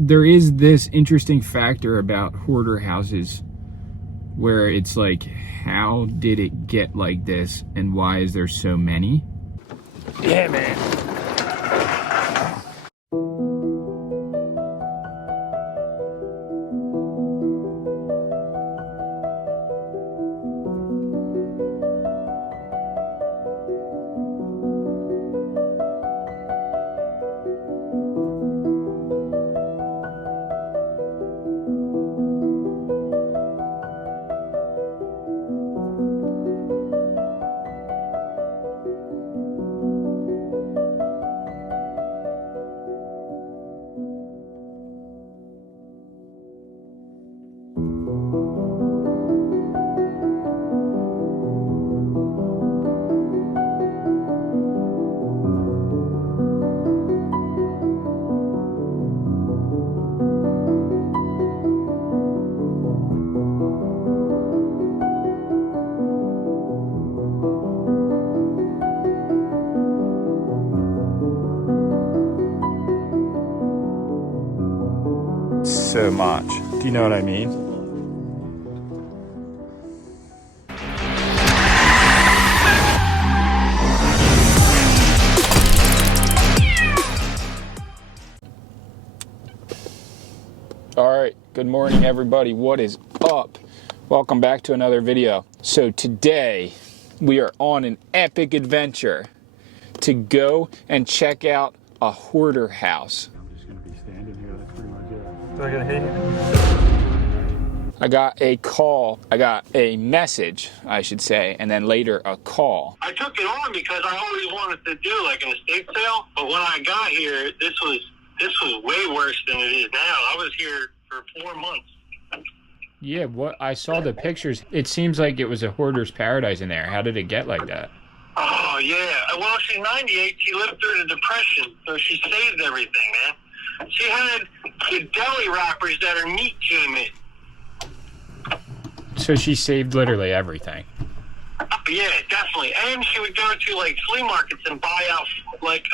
there is this interesting factor about hoarder houses where it's like, how did it get like this and why is there so many? Yeah, man. So much. Do you know what I mean? All right, good morning everybody. What is up? Welcome back to another video. So today we are on an epic adventure to go and check out a hoarder house. Do I get a hey? I got a call, I got a message, I should say, and then later a call. I took it on because I always wanted to do like an estate sale, but when I got here, this was way worse than it is now. I was here for 4 months. Yeah, what I saw the pictures, it seems like it was a hoarder's paradise in there. How did it get like that? Oh yeah, well she's 98, she lived through the Depression, so she saved everything, man. She had the deli wrappers that her meat came in. So she saved literally everything. Yeah, definitely. And she would go to like flea markets and buy out like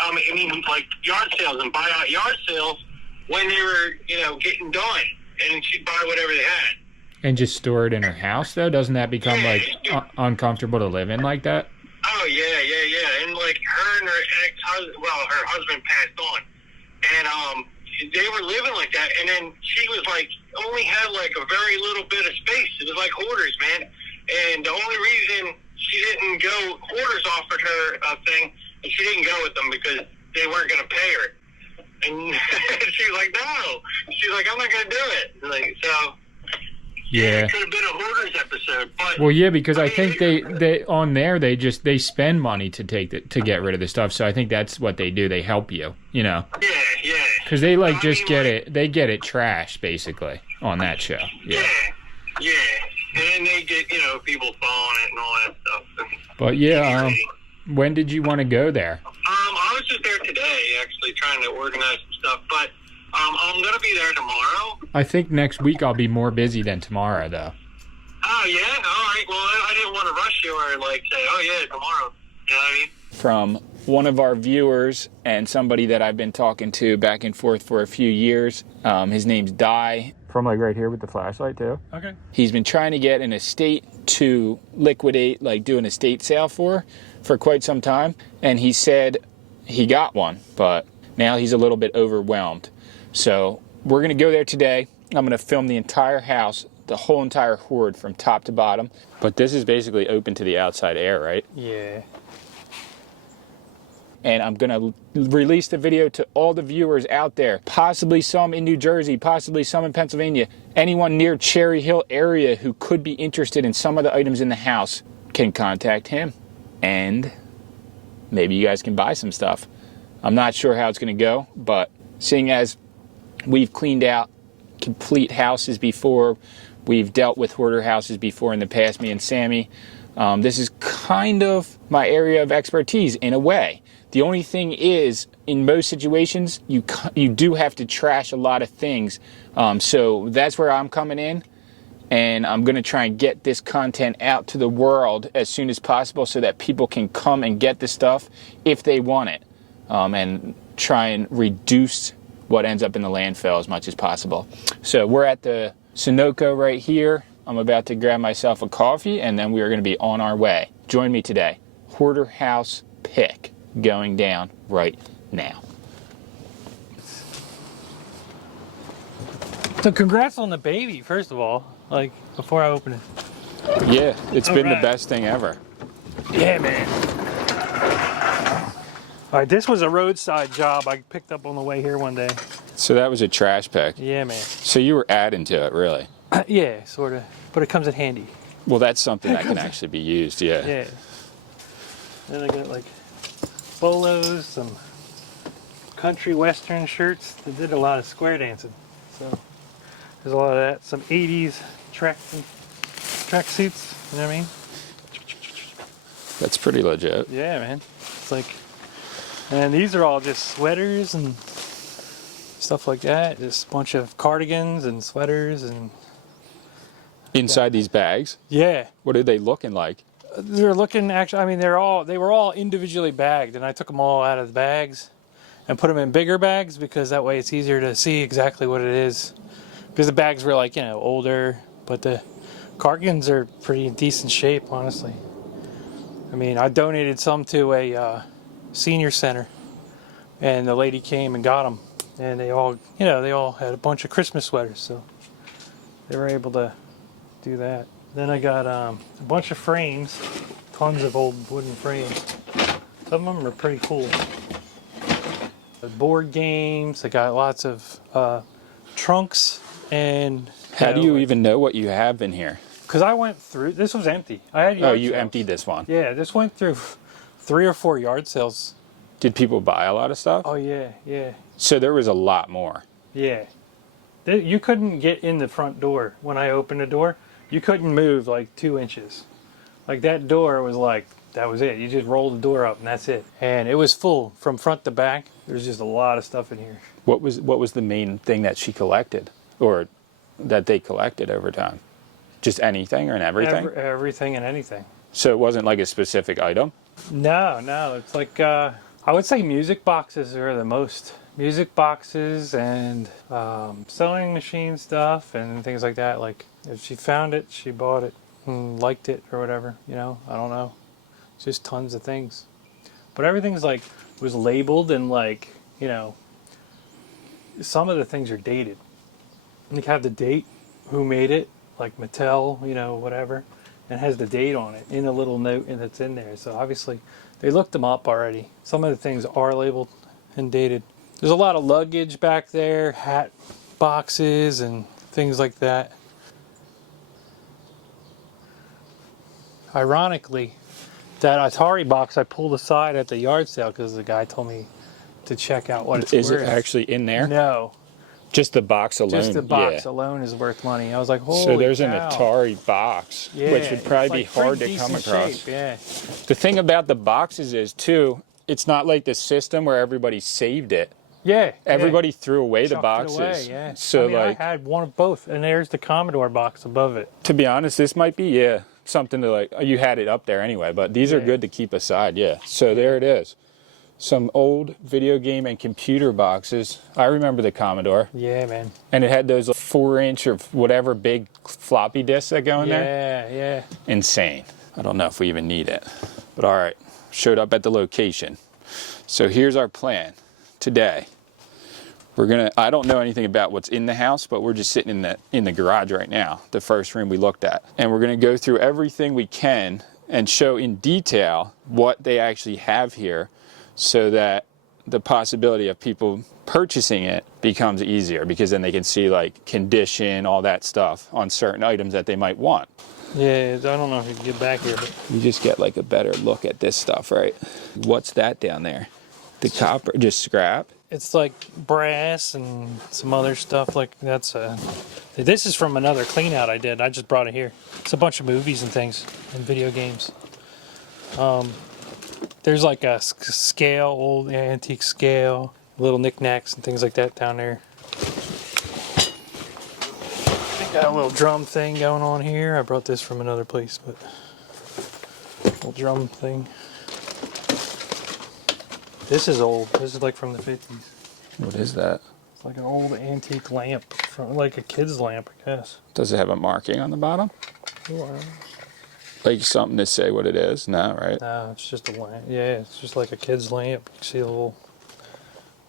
yard sales and buy out yard sales when they were, getting done. And she'd buy whatever they had. And just store it in her house though? Doesn't that become uncomfortable to live in like that? Oh yeah. And like her and her ex-husband, her husband passed on. And they were living like that, and then she was like, only had like a very little bit of space. It was like hoarders, man. And the only reason she didn't go, hoarders offered her a thing, and she didn't go with them because they weren't going to pay her. And she's like, no. She's like, I'm not going to do it. Like, so, yeah, it could have been a hoarders episode. But well, yeah, because I think they on there they spend money to get rid of the stuff. So I think that's what they do. They help you, Yeah. Because they get it trashed basically on that show. Yeah. And then they get people following it and all that stuff. But yeah, when did you want to go there? I was just there today, actually trying to organize some stuff. But I'm gonna be there tomorrow. I think next week I'll be more busy than tomorrow, though. Oh yeah, all right. Well, I didn't want to rush you or like say, oh yeah, tomorrow. You know what I mean? From one of our viewers and somebody that I've been talking to back and forth for a few years. His name's Di. From like right here with the flashlight too. Okay. He's been trying to get an estate to liquidate, like do an estate sale for quite some time. And he said he got one, but now he's a little bit overwhelmed. So we're going to go there today. I'm going to film the entire house, the whole entire hoard from top to bottom. But this is basically open to the outside air, right? Yeah. And I'm going to release the video to all the viewers out there, possibly some in New Jersey, possibly some in Pennsylvania. Anyone near Cherry Hill area who could be interested in some of the items in the house can contact him. And maybe you guys can buy some stuff. I'm not sure how it's going to go, but seeing as we've cleaned out complete houses before, we've dealt with hoarder houses before in the past, me and Sammy, this is kind of my area of expertise in a way. The only thing is, in most situations, you do have to trash a lot of things. So that's where I'm coming in. And I'm going to try and get this content out to the world as soon as possible so that people can come and get the stuff if they want it. And try and reduce what ends up in the landfill as much as possible. So we're at the Sunoco right here. I'm about to grab myself a coffee, and then we are going to be on our way. Join me today. Hoarder House pick going down right now. So congrats on the baby, first of all, like before I open it. Yeah, it's been the right. best thing ever. Yeah, man. All right, this was a roadside job I picked up on the way here one day. So that was a trash pick. Yeah, man. So you were adding to it, really? Yeah, sort of, but it comes in handy. Well, that's something that can actually be used, yeah. Yeah. Then I got like bolos, some country western shirts. They did a lot of square dancing, so there's a lot of that. Some 80s track suits, you know what I mean? That's pretty legit. Yeah, man. It's like, and these are all just sweaters and stuff like that. Just a bunch of cardigans and sweaters and. Inside these bags? Yeah. What are they looking like? They're looking, actually, I mean, they were all individually bagged, and I took them all out of the bags and put them in bigger bags because that way it's easier to see exactly what it is. Because the bags were like, you know, older, but the cardigans are pretty decent shape, honestly. I mean, I donated some to a senior center, and the lady came and got them, and they all, you know, they all had a bunch of Christmas sweaters, so they were able to do that. Then I got a bunch of frames, tons of old wooden frames. Some of them are pretty cool. The board games, I got lots of trunks and... How do you even know what you have in here? Because I went through, this was empty. I had yard you sales. emptied this one? Yeah, this went through 3 or 4 yard sales. Did people buy a lot of stuff? Oh yeah, yeah. So there was a lot more. Yeah. You couldn't get in the front door when I opened the door. You couldn't move like 2 inches. Like that door was like, that was it. You just rolled the door up and that's it. And it was full from front to back. There's just a lot of stuff in here. What was the main thing that she collected, or that they collected over time? Just anything or everything? Everything and anything. So it wasn't like a specific item? No. It's like, I would say music boxes are the most. Music boxes and sewing machine stuff and things like that. Like if she found it, she bought it and liked it or whatever, you know, I don't know. Just tons of things. But everything's like, was labeled and like, you know, some of the things are dated. Like have the date, who made it, like Mattel, you know, whatever, and has the date on it in a little note and it's in there. So obviously they looked them up already. Some of the things are labeled and dated. There's a lot of luggage back there, hat boxes and things like that. Ironically, that Atari box I pulled aside at the yard sale because the guy told me to check out what it's worth. Is it actually in there? No. Just the box alone? Just the box alone is worth money. I was like, holy So there's cow. an Atari box, Yeah, which would probably be it's hard pretty to come decent across. shape, yeah. The thing about the boxes is, too, it's not like the system where everybody saved it. Yeah. Everybody threw away the Chucked boxes. it away, yeah. So I mean, like, I had one of both, and there's the Commodore box above it. to be honest, this might be, something to like, you had it up there anyway, but these are good to keep aside, So there it is. Some old video game and computer boxes. I remember the Commodore. Yeah, man. And it had those 4-inch or whatever big floppy disks that go in there. Yeah. Insane. I don't know if we even need it. But all right, showed up at the location. So here's our plan today. I don't know anything about what's in the house, but we're just sitting in the garage right now, the first room we looked at. And we're gonna go through everything we can and show in detail what they actually have here so that the possibility of people purchasing it becomes easier, because then they can see like condition, all that stuff on certain items that they might want. Yeah, I don't know if you can get back here, but You just get like a better look at this stuff, right? What's that down there? The copper, just scrap? it's like brass and some other stuff. Like that's this is from another clean out I did. I just brought it here. It's a bunch of movies and things and video games. There's like a scale, old antique scale, little knickknacks and things like that down there. Got a little drum thing going on here. I brought this from another place, but little drum thing. This is old. This is like from the 50s. What is that? like an old antique lamp, from like a kid's lamp, I guess. Does it have a marking on the bottom? Wow. Like something to say what it is? No, right? No, it's just a lamp. Yeah, it's just like a kid's lamp. You can see a little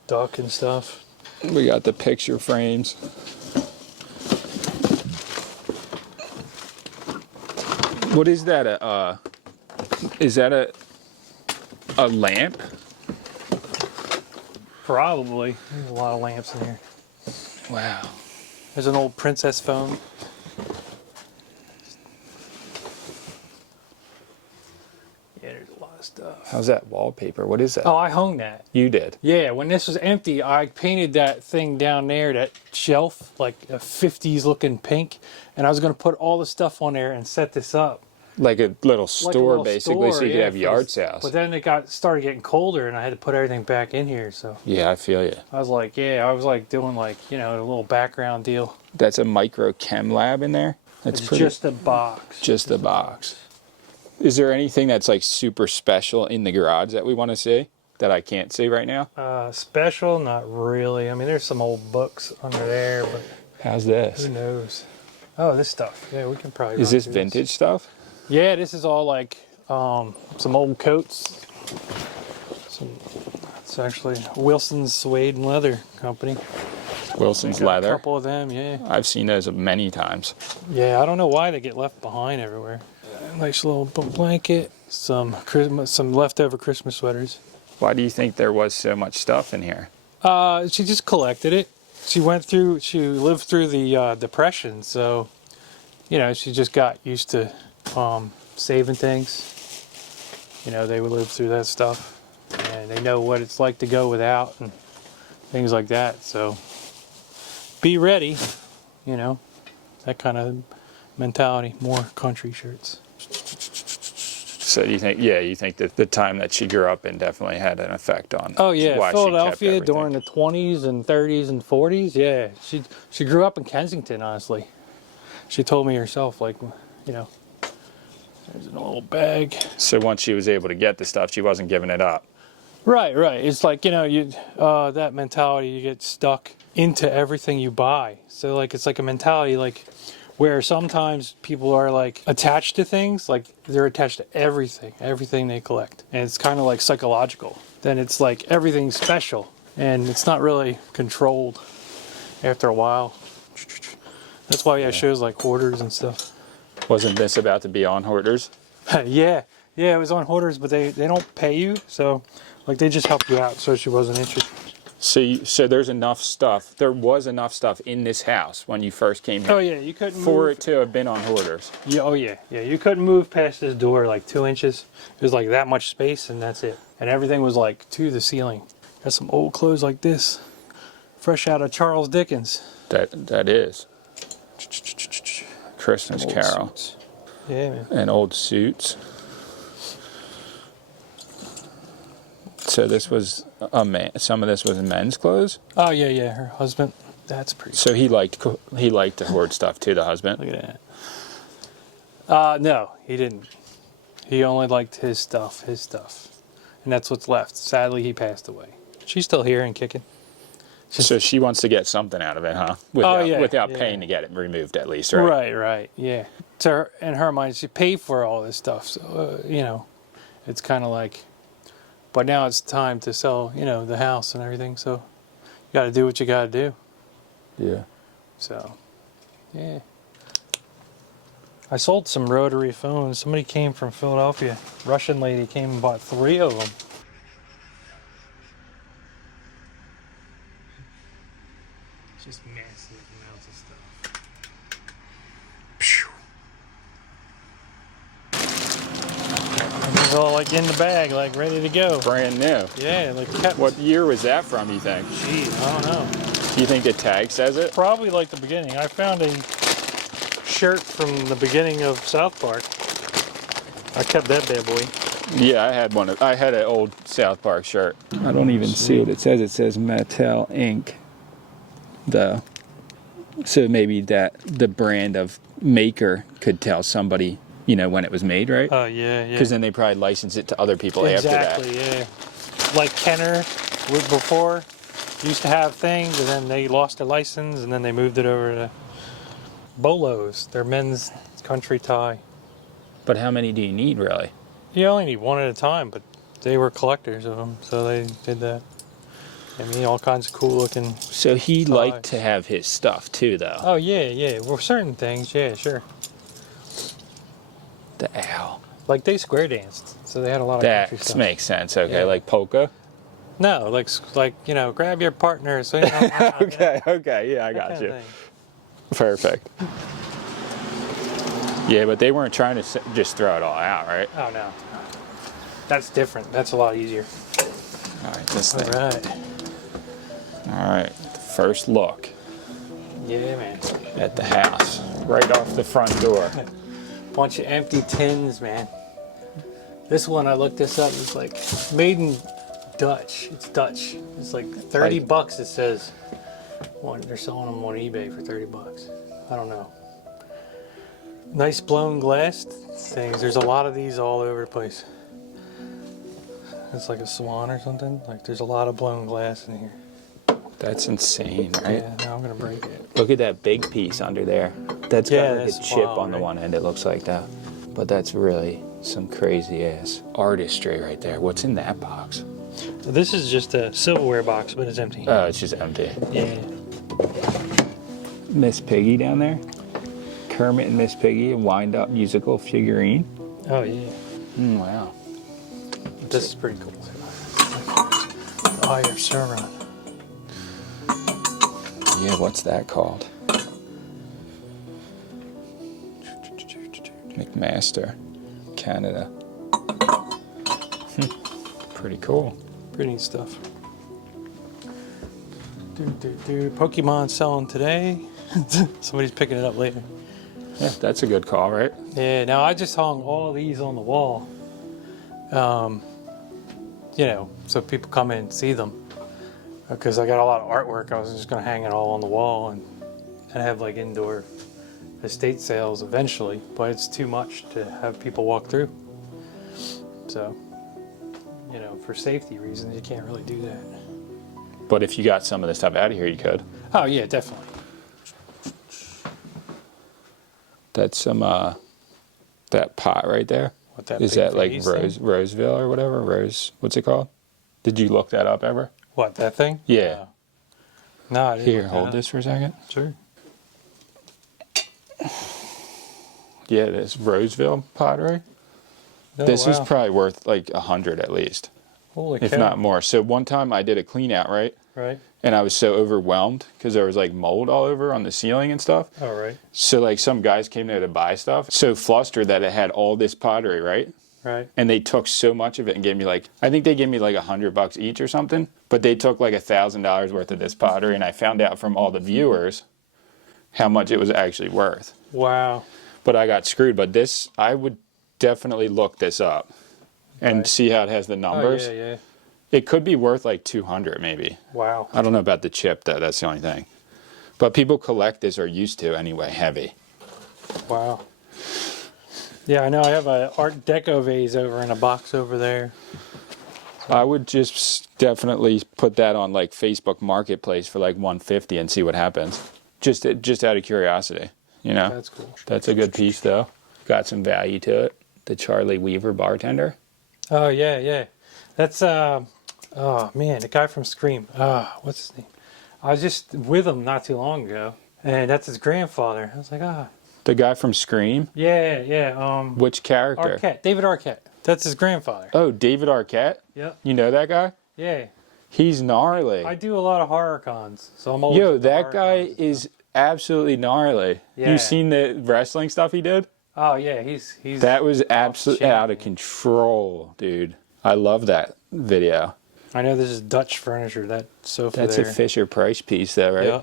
duck and stuff. We got the picture frames. What is that? Is that a lamp? Probably. There's a lot of lamps in here. Wow. There's an old princess phone. Yeah, there's a lot of stuff. How's that wallpaper? What is that? Oh, I hung that. You did. Yeah, when this was empty, I painted that thing down there, that shelf, like a 50s looking pink, and I was going to put all the stuff on there and set this up. Like a little store, Like a little basically, store, so you could yeah, have yard sales. But then it started getting colder, and I had to put everything back in here. So Yeah, I feel you. I was like, doing like, you know, a little background deal. That's a micro chem lab in there. That's It's pretty. just a box. Just the box. Is there anything that's like super special in the garage that we want to see that I can't see right now? Special? Not really. I mean, there's some old books under there, but How's this? who knows? Oh, this stuff. Yeah, we can probably. Is run this through vintage stuff? Yeah, this is all like some old coats. It's actually Wilson's Suede and Leather Company. Wilson's Got leather. A couple of them, yeah. I've seen those many times. Yeah, I don't know why they get left behind everywhere. Nice little blanket, some leftover Christmas sweaters. Why do you think there was so much stuff in here? She just collected it. She lived through the Depression, so, you know, she just got used to saving things. You know, they would live through that stuff, and they know what it's like to go without and things like that. So be ready, you know, that kind of mentality. More country shirts. So you think that the time that she grew up in definitely had an effect on Oh yeah, why Philadelphia she kept everything. during the 20s and 30s and 40s. Yeah, she grew up in Kensington. Honestly, she told me herself, like, you know, there's an old bag. So once she was able to get the stuff, she wasn't giving it up. Right. It's like, you know, that mentality, you get stuck into everything you buy. So like, it's like a mentality like where sometimes people are like attached to things, like they're attached to everything they collect. And it's kind of like psychological. Then it's like everything's special and it's not really controlled after a while. That's why we have shows like Hoarders and stuff. Wasn't this about to be on Hoarders? Yeah, it was on Hoarders, but they don't pay you. So like they just help you out. So she wasn't interested. So there's enough stuff. There was enough stuff in this house when you first came here. Oh yeah, you couldn't for move. it to have been on Hoarders. Yeah, oh yeah. You couldn't move past this door like 2 inches. It was like that much space, and that's it. And everything was like to the ceiling. Got some old clothes like this, fresh out of Charles Dickens. That is Christmas Old Carol. suits. Yeah, man. And old suits. So this was some of this was men's clothes. Oh yeah. Her husband. That's pretty. So he liked to hoard stuff too. The husband. Look at that. No, he didn't. He only liked his stuff, and that's what's left. Sadly, he passed away. She's still here and kicking. So she wants to get something out of it, huh? Without paying to get it removed, at least, right? Right. Yeah. To her, in her mind, she paid for all this stuff, so you know, it's kind of like. But now it's time to sell, you know, the house and everything. So you got to do what you got to do. Yeah. So, yeah. I sold some rotary phones. Somebody came from Philadelphia. Russian lady came and bought 3 of them. Just massive amounts of stuff. And it's all like in the bag, like ready to go. Brand new. Yeah, like kept. What year was that from, you think? Geez, I don't know. Do you think the tag says it? Probably like the beginning. I found a shirt from the beginning of South Park. I kept that bad boy. Yeah, I had one. I had an old South Park shirt. I don't even see what it says. It says Mattel Inc. Though. So maybe that the brand of maker could tell somebody, you know, when it was made, right? Oh, yeah. Because then they probably license it to other people Exactly, after that. yeah. Like Kenner was before. used to have things, and then they lost their license, and then they moved it over to Bolos, their men's country tie. But how many do you need, really? You only need one at a time, but they were collectors of them, so they did that. I mean, all kinds of cool looking. So he ties. liked to have his stuff too, though. Oh yeah. Well, certain things, yeah, sure. The owl. Like they square danced, so they had a lot of country That stuff. makes sense. Okay, Yeah. like polka. No, like grab your partner. So you know, Okay, yeah, I that got kind you. of thing. Perfect. Yeah, but they weren't trying to just throw it all out, right? Oh no, that's different. That's a lot easier. All right, this All thing. right. All right, first look Yeah, man. at the house, right off the front door. Bunch of empty tins, man. This one, I looked this up. It's like made in Dutch. It's Dutch. It's like 30 bucks. It says. They're selling them on eBay for 30 bucks. I don't know. Nice blown glass things. There's a lot of these all over the place. It's like a swan or something. Like there's a lot of blown glass in here. That's insane, right? Yeah, now I'm gonna break it. Look at that big piece under there. That's got Yeah, like a that's chip wild, on the right? one end, it looks like that. But that's really some crazy ass artistry right there. What's in that box? This is just a silverware box, but it's empty. Oh, it's just empty. Yeah. Miss Piggy down there. Kermit and Miss Piggy, a wind-up musical figurine. Oh yeah. Wow. This is pretty cool. Oh, your Sauron. Yeah, what's that called? McMaster, Canada. Pretty cool. Pretty neat stuff. Pokemon selling today. Somebody's picking it up later. Yeah, that's a good call, right? Yeah, now I just hung all of these on the wall. You know, so people come in and see them. Because I got a lot of artwork, I was just going to hang it all on the wall and have like indoor estate sales eventually. But it's too much to have people walk through. So, you know, for safety reasons, you can't really do that. But if you got some of the stuff out of here, you could. Oh yeah, definitely. That's some, that pot right there. What that Is big that like vase thing? Roseville or whatever? What's it called? Did you look that up ever? What, that thing? Yeah. No, I didn't. Here, look hold that up. this for a second. Sure. Yeah, this Roseville pottery. Oh, This is wow. probably worth like 100 at least, Holy if cow. not more. So one time I did a clean out, right? Right. And I was so overwhelmed because there was like mold all over on the ceiling and stuff. All right. So like some guys came there to buy stuff. So flustered that it had all this pottery, right? Right. And they took so much of it and gave me like, I think they gave me like $100 each or something. But they took like $1,000 worth of this pottery, and I found out from all the viewers how much it was actually worth. Wow. But I got screwed. But this, I would definitely look this up and Right. see how it has the numbers. Oh, yeah. It could be worth like 200 maybe. Wow. I don't know about the chip though. That's the only thing. But people collect this or used to anyway, heavy. Wow. Yeah, I know. I have an Art Deco vase over in a box over there. I would just definitely put that on like Facebook Marketplace for like $150 and see what happens. Just out of curiosity, you know. That's cool. That's a good piece though. Got some value to it. The Charlie Weaver bartender. Oh, yeah. That's, oh, man, the guy from Scream. What's his name? I was just with him not too long ago, and that's his grandfather. I was like, The guy from Scream. Yeah. Which character? Arquette. David Arquette. That's his grandfather. Oh, David Arquette. Yep. You know that guy? Yeah. He's gnarly. I do a lot of horror cons, so I'm always Yo, with the that horror guy cons. is absolutely gnarly. Yeah. You seen the wrestling stuff he did? Oh yeah, he's That was absolutely chain. out of control, dude. I love that video. I know this is Dutch furniture. That sofa That's there. a Fisher Price piece though, right? Yeah.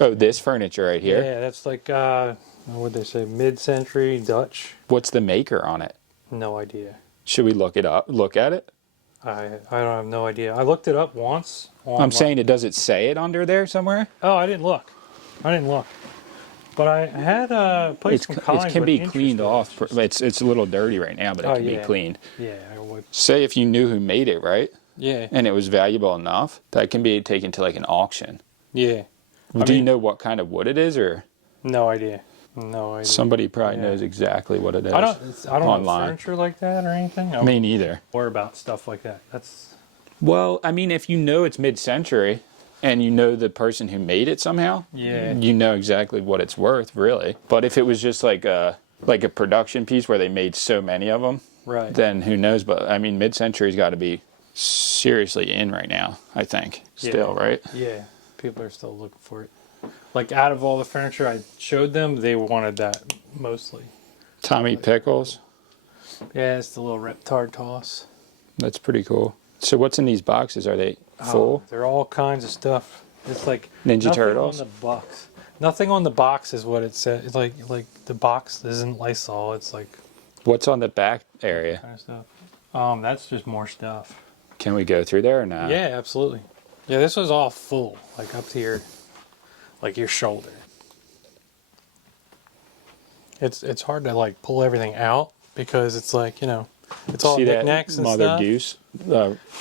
Oh, this furniture right here. Yeah, that's like what would they say, mid-century Dutch? What's the maker on it? No idea. Should we look it up? Look at it? I don't have no idea. I looked it up once. I'm saying it. Does it say it under there somewhere? Oh, I didn't look. But I had a place from It Collingwood can be interested. cleaned off. It's a little dirty right now, but it Oh, can be yeah. cleaned. Yeah, I would. Say if you knew who made it, right? Yeah. and it was valuable enough, that can be taken to like an auction. Yeah. Do you know what kind of wood it is, or No idea. No idea. somebody probably knows exactly what it is? I don't know online. furniture like that or anything. Me neither. Or about stuff like that. That's Well, I mean, if you know it's mid-century and you know the person who made it somehow, you know exactly what it's worth, really. But if it was just like a production piece where they made so many of them, right. Then who knows? But I mean, mid-century's got to be seriously in right now, I think. Still, right? Yeah. People are still looking for it. Like, out of all the furniture I showed them, they wanted that mostly. Tommy Pickles. Yeah, it's the little reptard toss. That's pretty cool. So what's in these boxes? Are they full? They're all kinds of stuff. It's like Ninja Turtles? On the box. Nothing on the box is what it said. It's like the box isn't Lysol. It's like What's on the back area? kind of stuff. That's just more stuff. Can we go through there or not? Yeah, absolutely. Yeah, this was all full, like up to your, like your shoulder. It's hard to like pull everything out because it's like, you know, it's all See that knickknacks and Mother stuff. Goose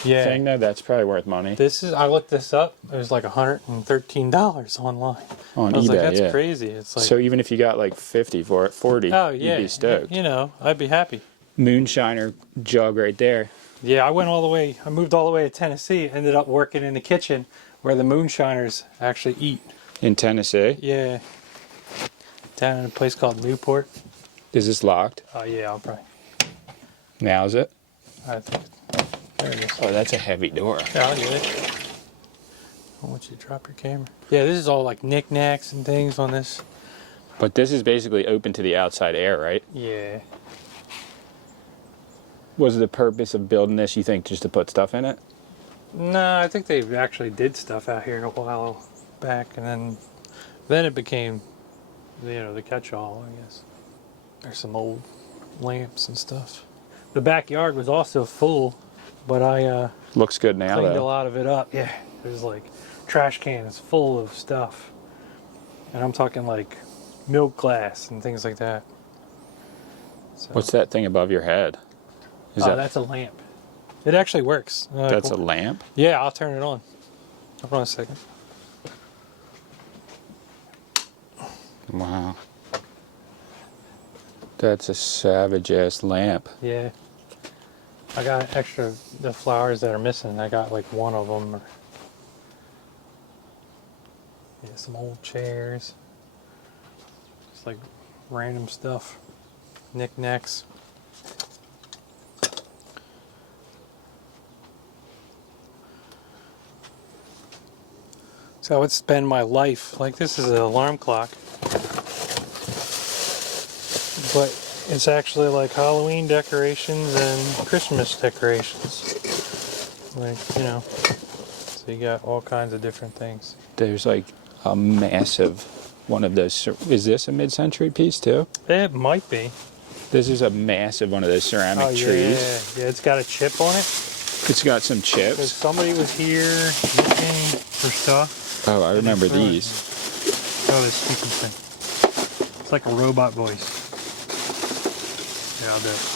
Yeah. thing though? That's probably worth money. I looked this up. It was like $113 online. On I was eBay, like, that's yeah. crazy. It's like, So even if you got like 50 for it, 40, oh yeah, you'd be stoked. You know, I'd be happy. Moonshiner jug right there. Yeah, I moved all the way to Tennessee, ended up working in the kitchen where the moonshiners actually eat. In Tennessee? Yeah. Down in a place called Newport. Is this locked? Oh yeah, I'll probably. Now is it? I think. There it is. Oh, that's a heavy door. Yeah, I'll get it. I want you to drop your camera. Yeah, this is all like knickknacks and things on this. But this is basically open to the outside air, right? Yeah. Was the purpose of building this, you think, just to put stuff in it? No, I think they actually did stuff out here a while back, and then it became, you know, the catch-all, I guess. There's some old lamps and stuff. The backyard was also full, but I Looks good now, cleaned a though. lot of it up. Yeah, there's like trash cans full of stuff, and I'm talking like milk glass and things like that. So, What's that thing above your head? Is that that's a lamp. It actually works. that's a lamp? Yeah, I'll turn it on. Hold on a second. Wow. That's a savage ass lamp. Yeah. I got the flowers that are missing. I got like one of them. Yeah, some old chairs. Just like random stuff. Knickknacks. So I would spend my life, like this is an alarm clock, but it's actually like Halloween decorations and Christmas decorations. Like, you know, so you got all kinds of different things. There's like a massive one of those. Is this a mid-century piece too? It might be. This is a massive one of those ceramic trees. Yeah, it's got a chip on it. It's got some Because chips. somebody was here looking for stuff. Oh, I remember threw it. these. Oh, this sticky thing. It's like a robot voice. Yeah, I'll do it.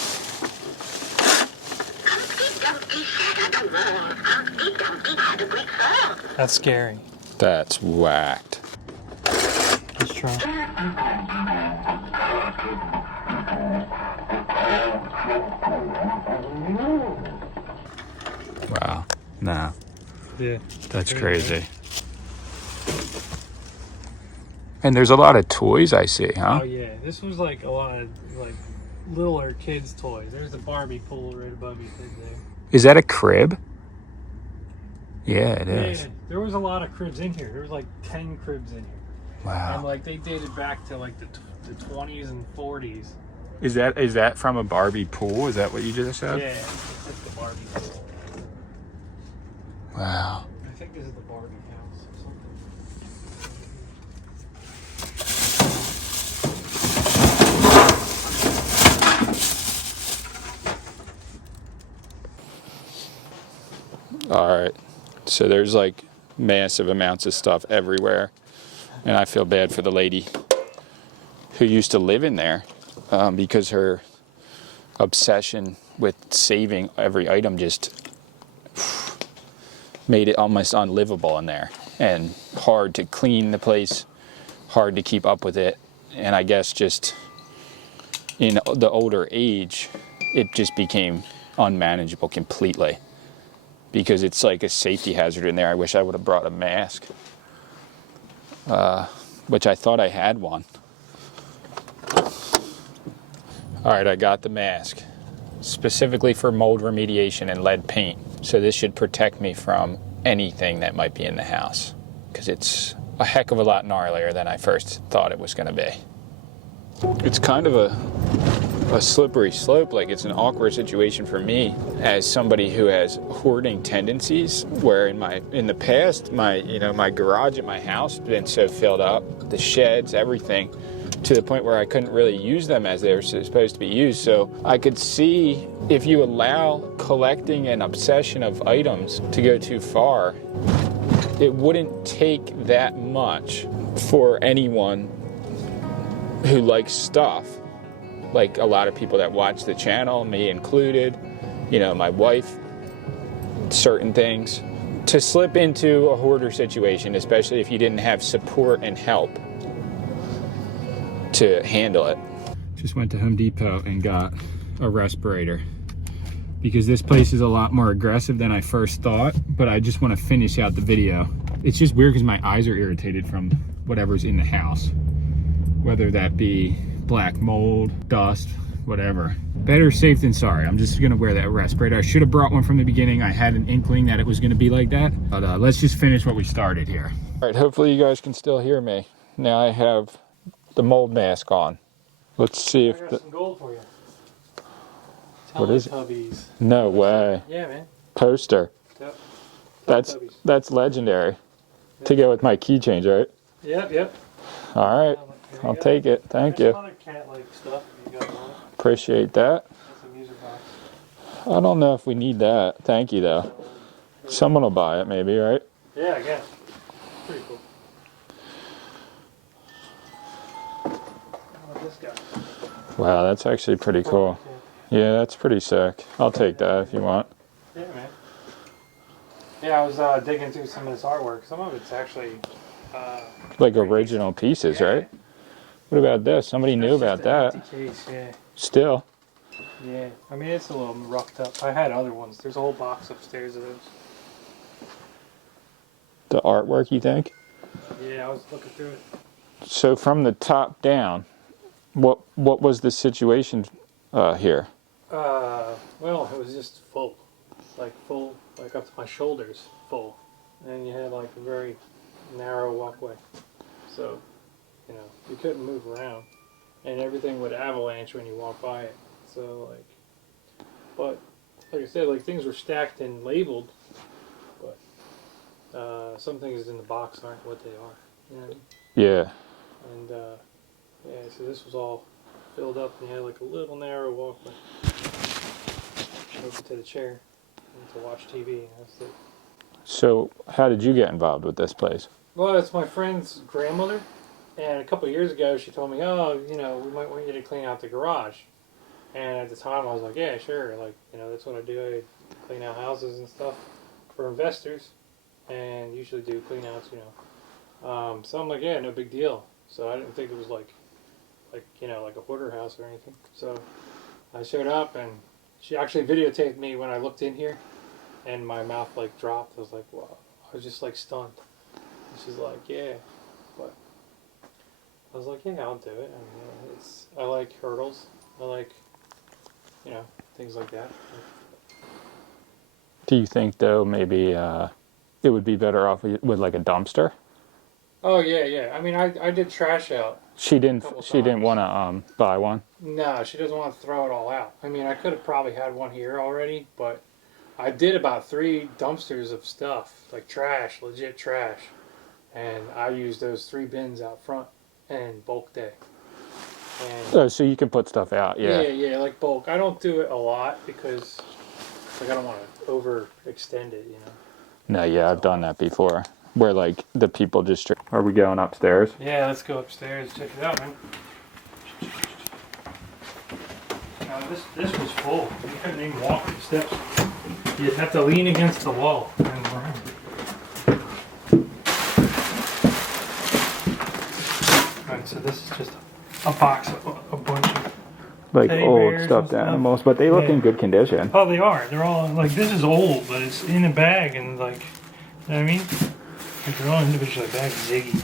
That's scary. That's whacked. Let's try. Wow. No. Yeah. That's There you crazy. And there's a lot of toys I see, huh? Oh yeah, this was like a lot of like littler kids' toys. There's the Barbie pool right above your head there. Is that a crib? Yeah, it is. Yeah, there was a lot of cribs in here. There was like 10 cribs in here. Wow. And like they dated back to like the 20s and 40s. Is that from a Barbie pool? Is that what you just said? Yeah, it's the Barbie pool. Wow. I think this is the Barbie house or something. All right. So there's like massive amounts of stuff everywhere. And I feel bad for the lady who used to live in there because her obsession with saving every item just made it almost unlivable in there and hard to clean the place, hard to keep up with it. And I guess just in the older age, it just became unmanageable completely because it's like a safety hazard in there. I wish I would have brought a mask, which I thought I had one. All right, I got the mask specifically for mold remediation and lead paint. So this should protect me from anything that might be in the house because it's a heck of a lot gnarlier than I first thought it was going to be. It's kind of a slippery slope. Like, it's an awkward situation for me as somebody who has hoarding tendencies, where in the past my garage at my house has been so filled up, the sheds, everything, to the point where I couldn't really use them as they were supposed to be used. So I could see if you allow collecting an obsession of items to go too far, it wouldn't take that much for anyone who likes stuff, like a lot of people that watch the channel, me included, my wife, certain things, to slip into a hoarder situation, especially if you didn't have support and help to handle it. Just went to Home Depot and got a respirator because this place is a lot more aggressive than I first thought, but I just want to finish out the video. It's just weird because my eyes are irritated from whatever's in the house, whether that be black mold, dust, whatever. Better safe than sorry. I'm just gonna wear that respirator. I should have brought one from the beginning. I had an inkling that it was gonna be like that, but let's just finish what we started here. All right, hopefully you guys can still hear me. Now I have the mold mask on. Let's see if I got some gold for you. What is it? Teletubbies. No way. Yeah, man. Poster. Yep. That's legendary. Yep. To go with my key change, right? Yep. All right, I'll take it. Thank you. Some other cat-like stuff you got on it. Appreciate that. That's a user box. I don't know if we need that. Thank you, though. Someone will buy it, maybe, right? Yeah, I guess. Pretty cool. How about this guy? Wow, that's actually pretty cool. Yeah, that's pretty sick. I'll take that if you want. Yeah, man. Yeah, I was digging through some of this artwork. Some of it's actually... like original pieces, right? What about this? Somebody knew about that. Case, yeah. Still. Yeah, I mean, it's a little roughed up. I had other ones. There's a whole box upstairs of those. The artwork, you think? Yeah, I was looking through it. So from the top down, what was the situation here? Well, it was just full, like up to my shoulders, full, and you had like a very narrow walkway, so you couldn't move around, and everything would avalanche when you walk by it. So but like I said, like things were stacked and labeled, but some things in the box aren't what they are. Yeah. And so this was all filled up, and you had like a little narrow walkway over to the chair and to watch TV. And that's it. So how did you get involved with this place? Well, it's my friend's grandmother, and a couple of years ago she told me, oh, we might want you to clean out the garage. And at the time I was like, yeah, sure, that's what I do. I clean out houses and stuff for investors, and usually do clean outs, so I'm like, yeah, no big deal. So I didn't think it was like a hoarder house or anything. So I showed up, and she actually videotaped me when I looked in here, and my mouth dropped. I was like, wow. I was just stunned. And she's like, yeah, but I was like, yeah, I'll do it. I mean, I like hurdles. I like, things like that. Do you think though maybe it would be better off with like a dumpster? Oh yeah. I mean, I did trash out. She didn't want to buy one? No, she doesn't want to throw it all out. I mean, I could have probably had one here already, but I did about 3 dumpsters of stuff, like trash, legit trash. And I used those 3 bins out front and bulk day. And oh, so you can put stuff out, yeah. Yeah, like bulk. I don't do it a lot because I don't want to overextend it, No, yeah, I've done that before. Where the people just... Are we going upstairs? Yeah, let's go upstairs. Check it out, man. Now, this was full. You couldn't even walk up the steps. You'd have to lean against the wall and run. It's just a box of a bunch of Like teddy old bears stuffed and stuff. animals, but they look Yeah. in good condition. Oh, they are. They're all like, this is old, but it's in a bag and like, you know what I mean? Like they're all individually bagged. Ziggy.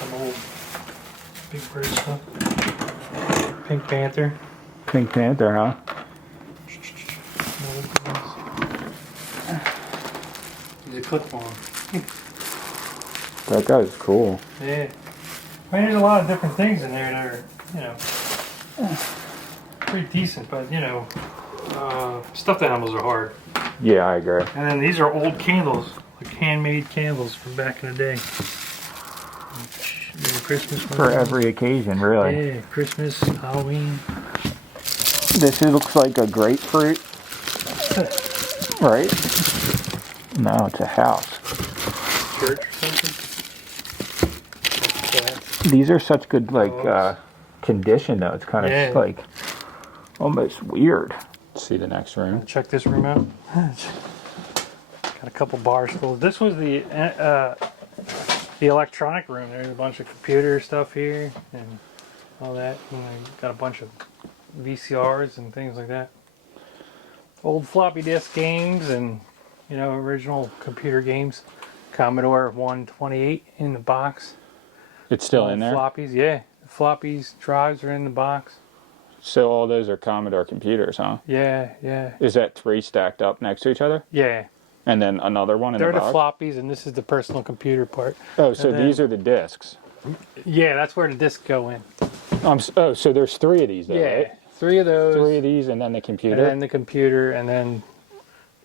Some old Big Bird stuff. Pink Panther. Pink Panther, huh? The clip on. That guy's cool. Yeah. I mean, there's a lot of different things in there that are, you know, pretty decent, but, you know, stuffed animals are hard. Yeah, I agree. And then these are old candles, like handmade candles from back in the day. Christmas. For every occasion, really. Yeah, Christmas, Halloween. This looks like a grapefruit. Right? No, it's a house. Church or something? These are such good, like, condition, though. It's kind of, like, almost weird. Let's see the next room. Check this room out. Got a couple bars full. This was the electronic room. There's a bunch of computer stuff here and all that. And I got a bunch of VCRs and things like that. Old floppy disk games and, you know, original computer games. Commodore 128 in the box. It's still in there? Floppies, yeah. The floppies, drives are in the box. So all those are Commodore computers, huh? Yeah, yeah. Is that 3 stacked up next to each other? Yeah. And then another one in They're the the box? floppies, and this is the personal computer part. Oh, so then- these are the discs. Yeah, that's where the discs go in. Oh, so there's 3 of these, though, Yeah, right? 3 of those. 3 of these, and then the computer? And then the computer, and then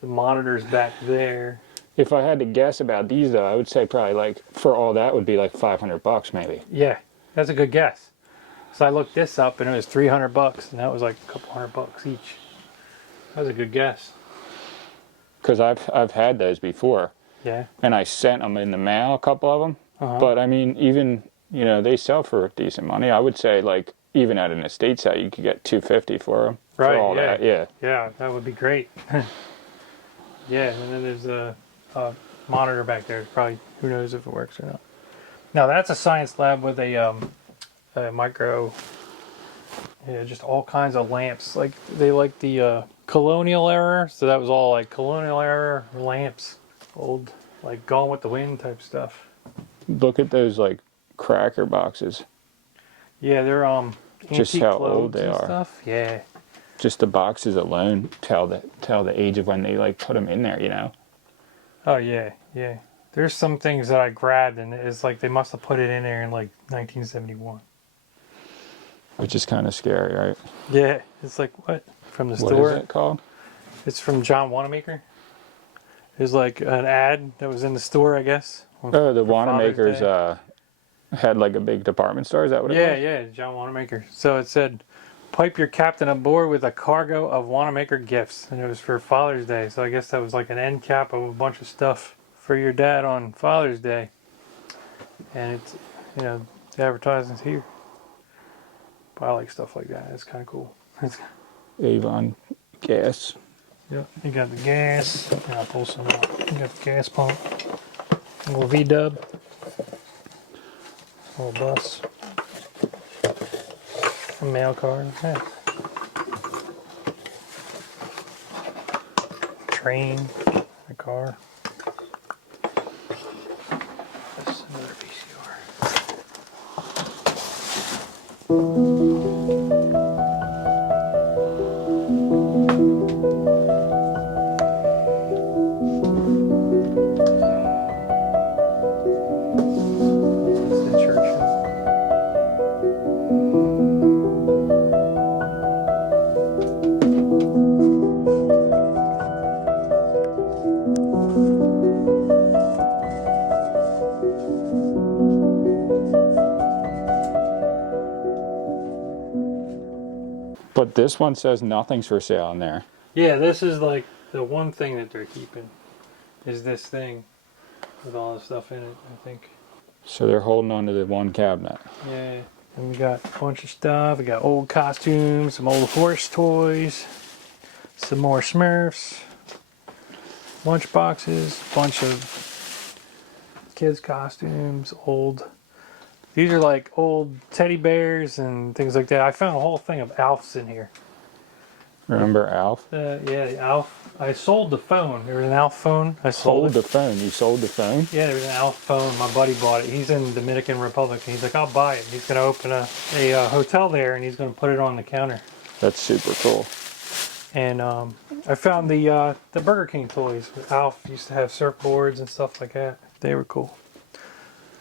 the monitor's back there. If I had to guess about these, though, I would say probably, like, for all that would be like $500 maybe. Yeah, that's a good guess. So I looked this up, and it was $300, and that was like a couple $100 each. That was a good guess. Because I've had those before. Yeah. And I sent them in the mail, a couple of them. But, I mean, even, you know, they sell for decent money. I would say, like, even at an estate sale, you could get $250 for them. Right, For all that, yeah. Yeah, that would be great. Yeah, and then there's a monitor back there. Probably, who knows if it works or not. Now that's a science lab with a micro, yeah, just all kinds of lamps. Like they like the colonial era, so that was all like colonial era lamps, old like Gone with the Wind type stuff. Look at those, like, cracker boxes. Yeah, they're Just antique how globes old they and are. Stuff. Yeah. Just the boxes alone tell the age of when they, like, put them in there, you know? Oh yeah, yeah. There's some things that I grabbed and it's like they must have put it in there in like 1971. Which is kind of scary, right? Yeah, it's like what? From the What store? is it called? It's from John Wanamaker. There's like an ad that was in the store, I guess. Oh, the for Father's Wanamakers Day. had like a big department store. Is that what it Yeah, was? yeah, John Wanamaker. So it said, "Pipe your captain aboard with a cargo of Wanamaker gifts," and it was for Father's Day. So I guess that was like an end cap of a bunch of stuff for your dad on Father's Day. And it's, you know, the advertisements here. But I like stuff like that. It's kind of cool. Avon gas. Yep. You got the gas. I'll pull some out. You got the gas pump. A little V-dub. A little bus. A mail card. Yeah. Train. A car. That's another VCR. That's the church. But this one says nothing's for sale in there. Yeah, this is like the one thing that they're keeping is this thing with all the stuff in it, I think. So they're holding on to the one cabinet. Yeah. And we got a bunch of stuff. We got old costumes, some old horse toys, some more Smurfs, lunch boxes, bunch of kids' costumes, old These are like old teddy bears and things like that. I found a whole thing of Alfs in here. Remember Alf? Yeah, the Alf. I sold the phone. There was an Alf phone. I sold The it. phone. You sold the phone? Yeah, there was an Alf phone. My buddy bought it. He's in Dominican Republic. And he's like, I'll buy it. He's going to open a hotel there, and he's going to put it on the counter. That's super cool. And I found the Burger King toys. Alf used to have surfboards and stuff like that. They were cool.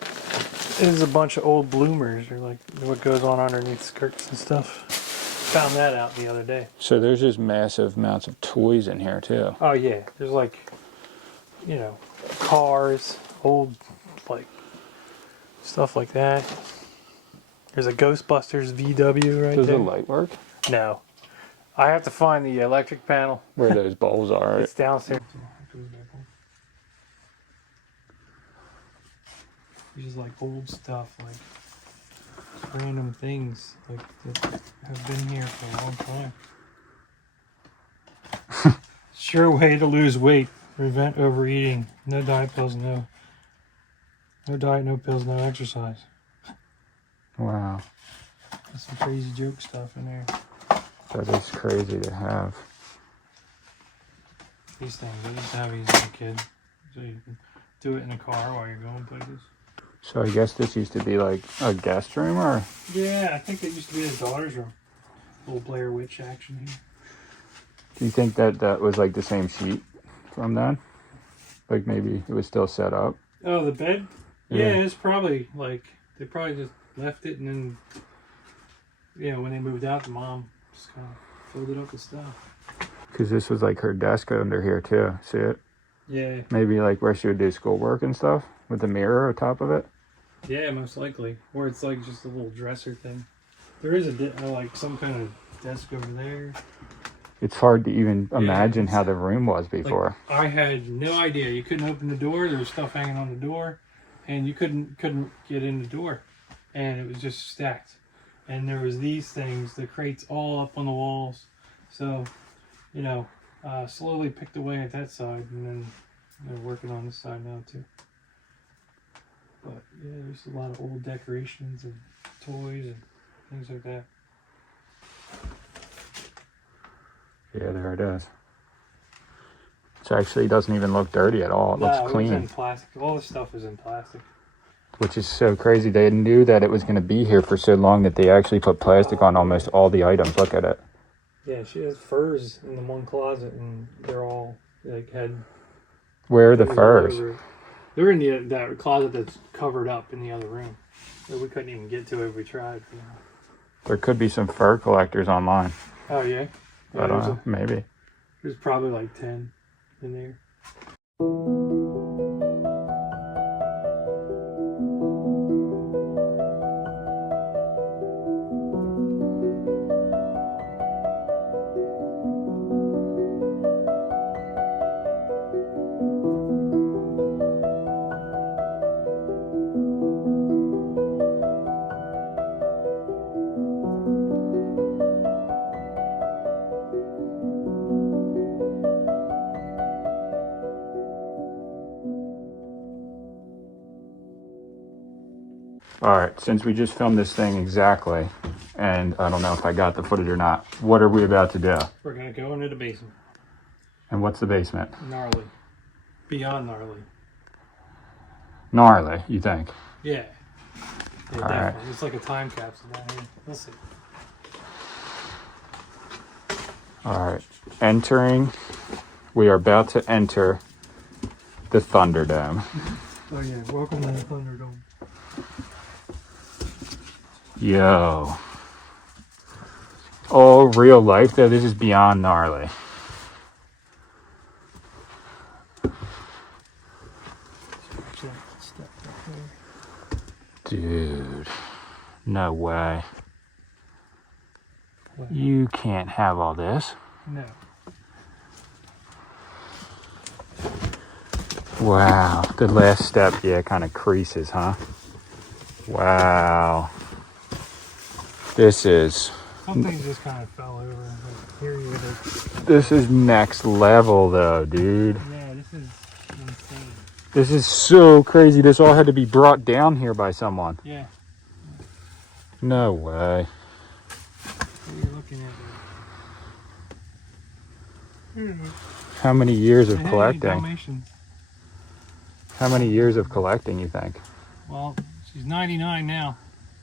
This is a bunch of old bloomers, or like what goes on underneath skirts and stuff. Found that out the other day. So there's just massive amounts of toys in here too. Oh yeah, there's like, you know, cars, old like stuff like that. There's a Ghostbusters VW right Does there. the light work? No, I have to find the electric panel. Where those bulbs are. It's downstairs. It's just like old stuff, like random things like that have been here for a long time. Sure way to lose weight. Prevent overeating. No diet pills, no diet, no pills, no exercise. Wow. There's some crazy joke stuff in there. That is crazy to have. These things, I used to have these as a kid. So you can do it in a car while you're going places. So I guess this used to be like a guest room, or? Yeah, I think it used to be his daughter's room. Little Blair Witch action here. Do you think that that was like the same sheet from then? Like maybe it was still set up? Oh, the bed? Yeah. Yeah, it's probably like, they probably just left it and then, you know, when they moved out, the mom just kind of filled it up with stuff. Because this was like her desk under here too. See it? Yeah. Maybe like where she would do schoolwork and stuff with the mirror on top of it. Yeah, most likely. Or it's like just a little dresser thing. There is like some kind of desk over there. It's hard to even imagine it's- how the room was before. Like, I had no idea. You couldn't open the door. There was stuff hanging on the door, and you couldn't get in the door, and it was just stacked. And there was these things, the crates, all up on the walls. So, you know, slowly picked away at that side, and then they're working on this side now too. But yeah, there's a lot of old decorations and toys and things like that. Yeah, there it is. It actually doesn't even look dirty at all. It No, looks it was clean. in plastic. All this stuff is in plastic. Which is so crazy. They knew that it was going to be here for so long that they actually put plastic on almost all the items. Look at it. Yeah, she has furs in the one closet, and they're all like had. Where are the all furs? over. They're in that closet that's covered up in the other room. That we couldn't even get to if we tried. You know. There could be some fur collectors online. Oh yeah. I don't know. Maybe. There's probably like 10 in there. All right, since we just filmed this thing exactly, and I don't know if I got the footage or not, what are we about to do? We're gonna go into the basement. And what's the basement? Gnarly. Beyond gnarly. Gnarly, you think? Yeah. Yeah, All definitely. right. It's like a time capsule down here. We'll see. All right, entering, we are about to enter the Thunderdome. Oh yeah, welcome to the Thunderdome. Yo. Oh, real life though, this is beyond gnarly. Dude, no way. What? You can't have all this. No. Wow, the last step, yeah, kind of creases, huh? Wow. This is... Some things just kind of fell over. Like, here you go. This is next level though, dude. Yeah, this is insane. This is so crazy. This all had to be brought down here by someone. Yeah. No way. What are you looking at there? How many years of Hey, collecting? Dalmatians. How many years of collecting, you think? Well, she's 99 now,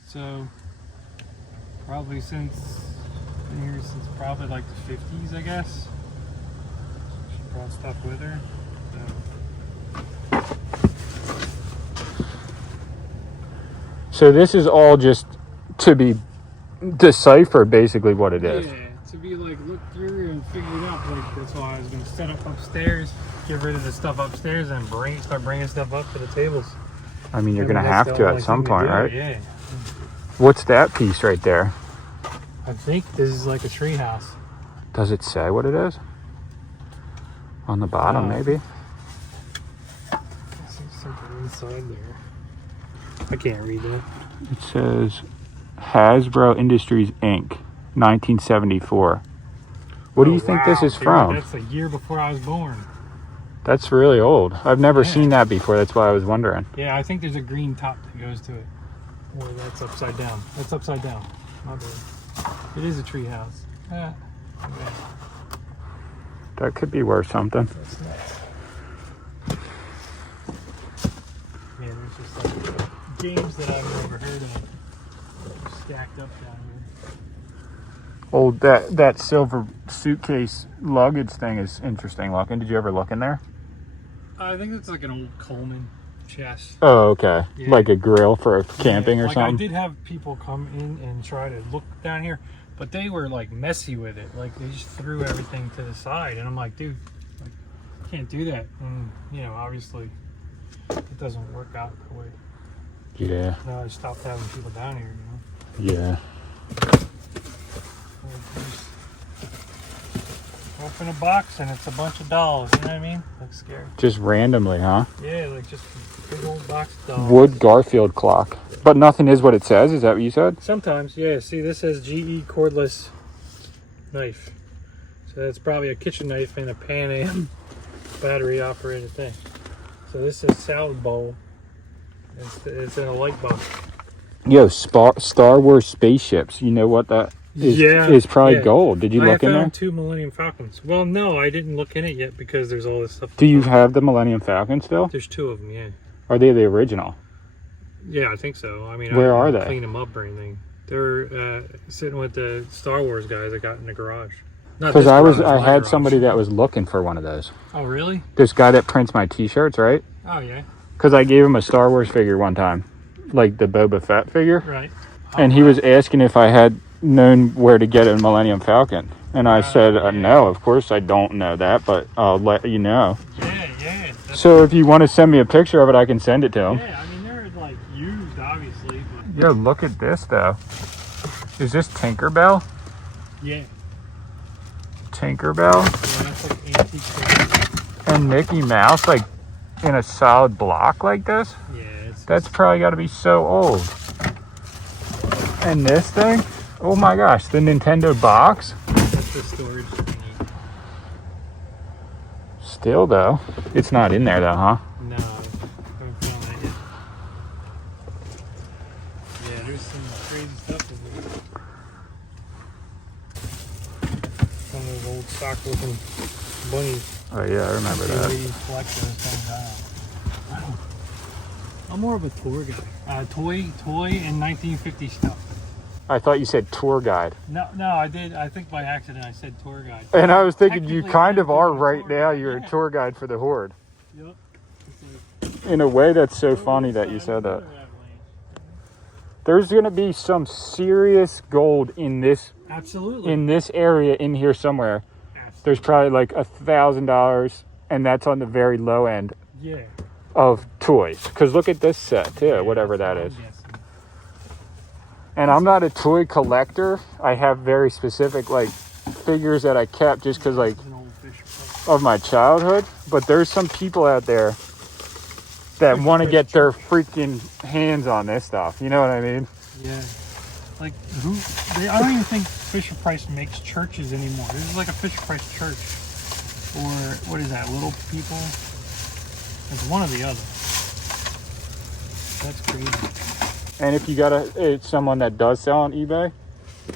so probably been here since probably like the 50s, I guess. She brought stuff with her. So this is all just to be deciphered, basically what it is. Yeah, to be like looked through and figured out. Like that's why I was gonna set up upstairs, get rid of the stuff upstairs, and start bringing stuff up to the tables. I mean, you're I mean, gonna that's have the to only at some thing to point, do, right? Yeah. What's that piece right there? I think this is like a tree house. Does it say what it is? On the bottom, maybe? I see something inside there. I can't read that. It says Hasbro Industries Inc. 1974. What do you think this is dude, from? That's a year before I was born. That's really old. I've never seen that before. That's why I was wondering. Yeah, I think there's a green top that goes to it. Or that's upside down. That's upside down. My bad. It is a tree house. Yeah. That could be worth something. That's nuts. Yeah, there's just like games that I've never heard of stacked up down here. Oh, that silver suitcase luggage thing is interesting looking. Did you ever look in there? I think it's like an old Coleman chest. Oh, okay. Yeah. Like a grill for camping or like something? I did have people come in and try to look down here, but they were like messy with it. Like they just threw everything to the side, and I'm like, dude, like, can't do that. And you know, obviously, it doesn't work out that way. Yeah. No, I stopped having people down here. You know. Yeah. Open a box and it's a bunch of dolls. You know what I mean? That's scary. Just randomly, huh? Yeah, like just a big old box of dolls. Wood Garfield clock. But nothing is what it says. Is that what you said? Sometimes, yeah. See, this says GE cordless knife. So that's probably a kitchen knife and a Pan Am battery operated thing. So this is salad bowl. It's in a light box. Yo, Star Wars spaceships. You know what that is? Yeah, Is probably yeah. gold. Did you look in I there? found 2 Millennium Falcons. Well, no, I didn't look in it yet because there's all this stuff. Do you have the Millennium Falcon still? There's 2 of them, yeah. Are they the original? Yeah, I think so. I mean, Where I are didn't they? clean them up or anything. They're sitting with the Star Wars guys I got in the garage. Because I had somebody that was looking for one of those. Oh, really? This guy that prints my T-shirts, right? Oh, yeah. Because I gave him a Star Wars figure one time, like the Boba Fett figure, Right. and he was asking if I had known where to get a Millennium Falcon, and I said, no, of course I don't know that, but I'll let you know. Yeah. So if you want to send me a picture of it, I can send it to him. Yeah, I mean, they're like used, obviously. But Yo, look at this though. Is this Tinkerbell? yeah. Tinkerbell Yeah, that's like antique things. and Mickey Mouse, like in a solid block like this? Yeah, That's probably got to be so old. And this thing? Oh my gosh, the Nintendo box? that's the storage thingy. Still though, it's not in there though, huh? No, I haven't found that yet. Yeah, there's some crazy stuff in there. Some of those old stock-looking bunnies. Oh yeah, I remember that. Collect those things. I'm more of a tour guy. Toy and 1950 stuff. I thought you said tour guide. No, I did. I think by accident I said tour guide. And I was thinking you Technically, kind of I'm are doing a right tour now. guide. You're Yeah. a tour guide for the Horde. Yep. It's like, In a way, that's so funny that you said that. There's going to be some serious gold in this Absolutely. area in here somewhere. There's probably like $1,000, and that's on the very low end Yeah. of toys. Because look at this set too, whatever that is. And I'm not a toy collector. I have very specific like figures that I kept just because like of my childhood. But there's some people out there that want to get their freaking hands on this stuff. You know what I mean? Yeah. Like I don't even think Fisher Price makes churches anymore. This is like a Fisher Price church. Or what is that, Little People? It's one or the other. That's crazy. And if you got someone that does sell on eBay,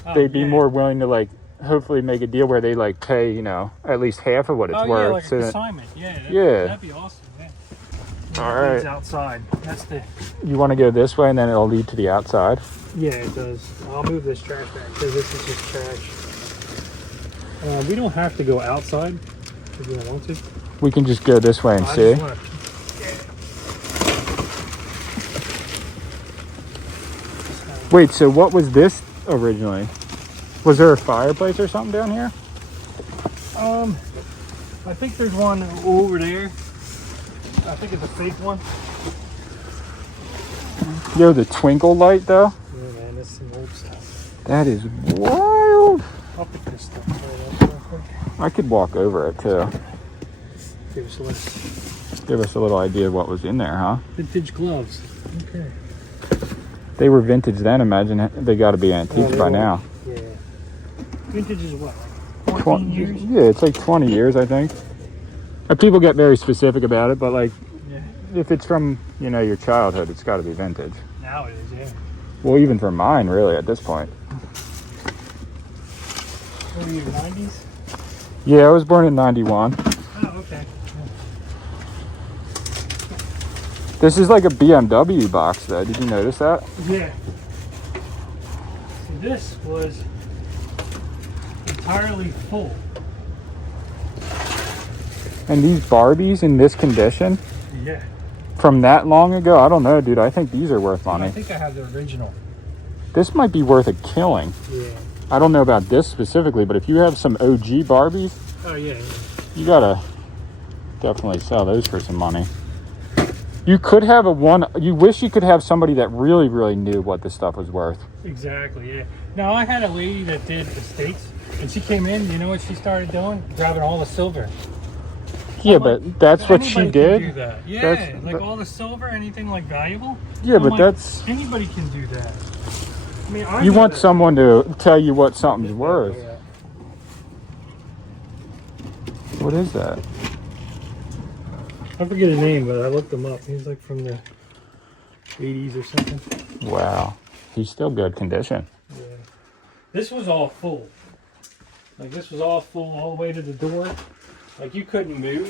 Oh, they'd be yeah. more willing to like hopefully make a deal where they like pay, you know, at least half of what it's Oh worth. yeah, like a so that, consignment. Yeah. That'd be awesome. Yeah. all It leads right. outside. That's the. You want to go this way and then it'll lead to the outside. Yeah, it does. I'll move this trash back because this is just trash. We don't have to go outside if you don't want to. We can just go this way and I see. just wanna- Wait, so what was this originally? Was there a fireplace or something down here? I think there's one over there. I think it's a fake one. Yo, the twinkle light though? Yeah, man, that's some old stuff. That is wild. I'll pick this stuff right up real quick. I could walk over it too. Give us a list. Give us a little idea of what was in there, huh? Vintage gloves. Okay. They were vintage then. Imagine they got to be antiques by now. Yeah. Vintage is what? Like 14 years? Yeah, it's like 20 years, I think. People get very specific about it, but like, Yeah. if it's from, you know, your childhood, it's got to be vintage. Now it is, yeah. Well, even from mine, really, at this point. What were you, 90s? Yeah, I was born in 91. Oh, okay. This is like a BMW box, though. Did you notice that? Yeah. So this was entirely full. And these Barbies in this condition Yeah. from that long ago, I don't know, dude. I think these are worth I money. think I have the original. This might be worth a killing. Yeah. I don't know about this specifically, but if you have some OG Barbies, Oh, yeah. you gotta definitely sell those for some money. You could have you wish you could have somebody that really, really knew what this stuff was worth. Exactly, yeah. Now, I had a lady that did estates, and she came in, you know what she started doing? Grabbing all the silver. Yeah, I'm but like, that's what she anybody can did. do that. Yeah, That's- like all the silver, anything like valuable. Yeah, I'm but like, that's... anybody can do that. I mean, I You know want that. someone to tell you what something's worth. Yeah. What is that? I forget his name, but I looked him up. He's like from the 80s or something. Wow. He's still good condition. Yeah. This was all full. Like this was all full all the way to the door. Like you couldn't move.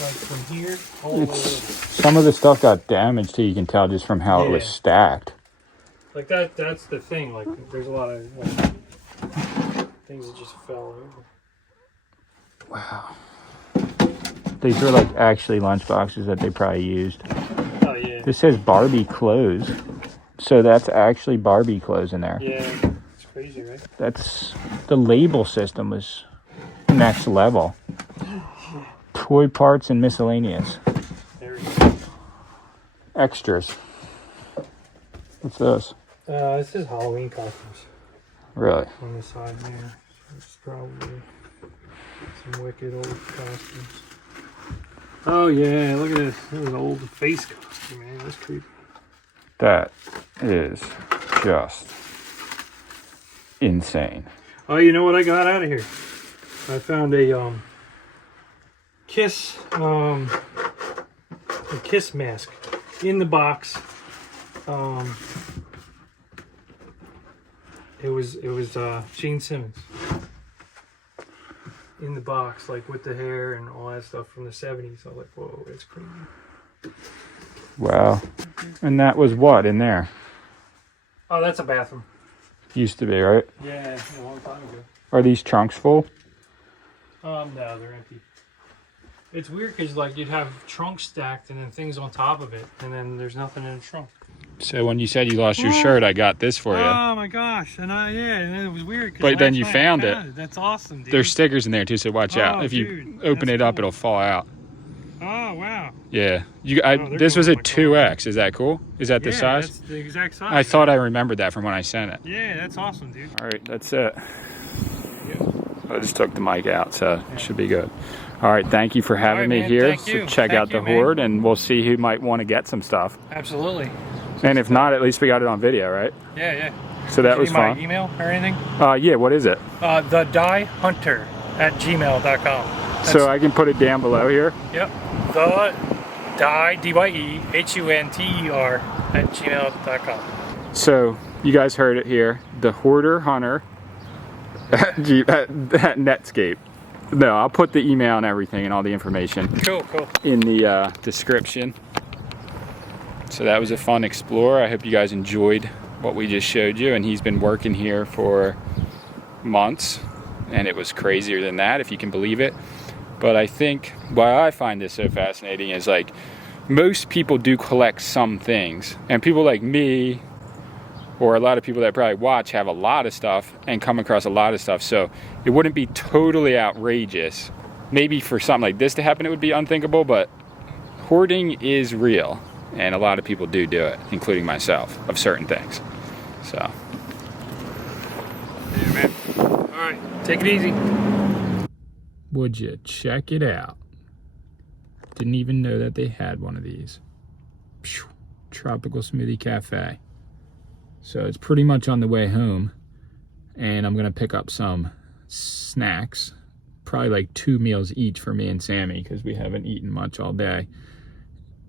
Like from here all the way. Some of the stuff got damaged too, you can tell just from how it was Yeah. stacked. Like that's the thing. Like there's a lot of like, things that just fell over. Wow. These are like actually lunch boxes that they probably used. Oh yeah. This says Barbie clothes. So that's actually Barbie clothes in there. Yeah. It's crazy, right? That's the label system was next level. Toy parts and miscellaneous. There we go. Extras. What's this? This is Halloween costumes Really? on the side there. It's probably some wicked old costumes. Oh yeah, look at this. This is an old face costume, man. That's creepy. That is just insane. Oh, you know what I got out of here? I found a kiss mask in the box. It was Gene Simmons in the box, like with the hair and all that stuff from the 70s. I was like, whoa, it's crazy. Wow. And that was what in there? Oh, that's a bathroom. Used to be, right? Yeah, a long time ago. Are these trunks full? No, they're empty. It's weird because like you'd have trunks stacked and then things on top of it, and then there's nothing in the trunk. So when you said you lost your shirt, I got this for you. Oh my gosh! And and it was weird. 'Cause But then last you night I found it. That's awesome, dude. There's stickers in there too, so watch out. Oh, If you dude, open that's it up, cool. it'll fall out. Oh wow! Yeah. they're This was going a like all 2X. Is that cool? Is that the size? That's the exact size. I thought I remembered that from when I sent it. Yeah, that's awesome, dude. All right, that's it. I just took the mic out, so it should be good. All right, thank you for having right, me man. here. Thank you. Check Thank out the you, man. Hoard, and we'll see who might want to get some stuff. Absolutely. And if not, at least we got it on video, right? Yeah, yeah. So that was my fun. email or anything? Yeah, what is it? THEDYEHUNTER@gmail.com. So I can put it down below here. Yep. The DYEHUNTER @gmail.com. So you guys heard it here. The Hoarder Hunter at Netscape. No, I'll put the email and everything and all the information Cool. in the description. So that was a fun explore. I hope you guys enjoyed what we just showed you. And he's been working here for months, and it was crazier than that, if you can believe it. But I think why I find this so fascinating is, like, most people do collect some things, and people like me or a lot of people that probably watch have a lot of stuff and come across a lot of stuff. So it wouldn't be totally outrageous. Maybe for something like this to happen, it would be unthinkable, but hoarding is real, and a lot of people do it, including myself, of certain things. So. Yeah, man. All right, take it easy. Would you check it out? Didn't even know that they had one of these. Tropical Smoothie Cafe. So it's pretty much on the way home, and I'm gonna pick up some snacks, probably like 2 meals each for me and Sammy, because we haven't eaten much all day.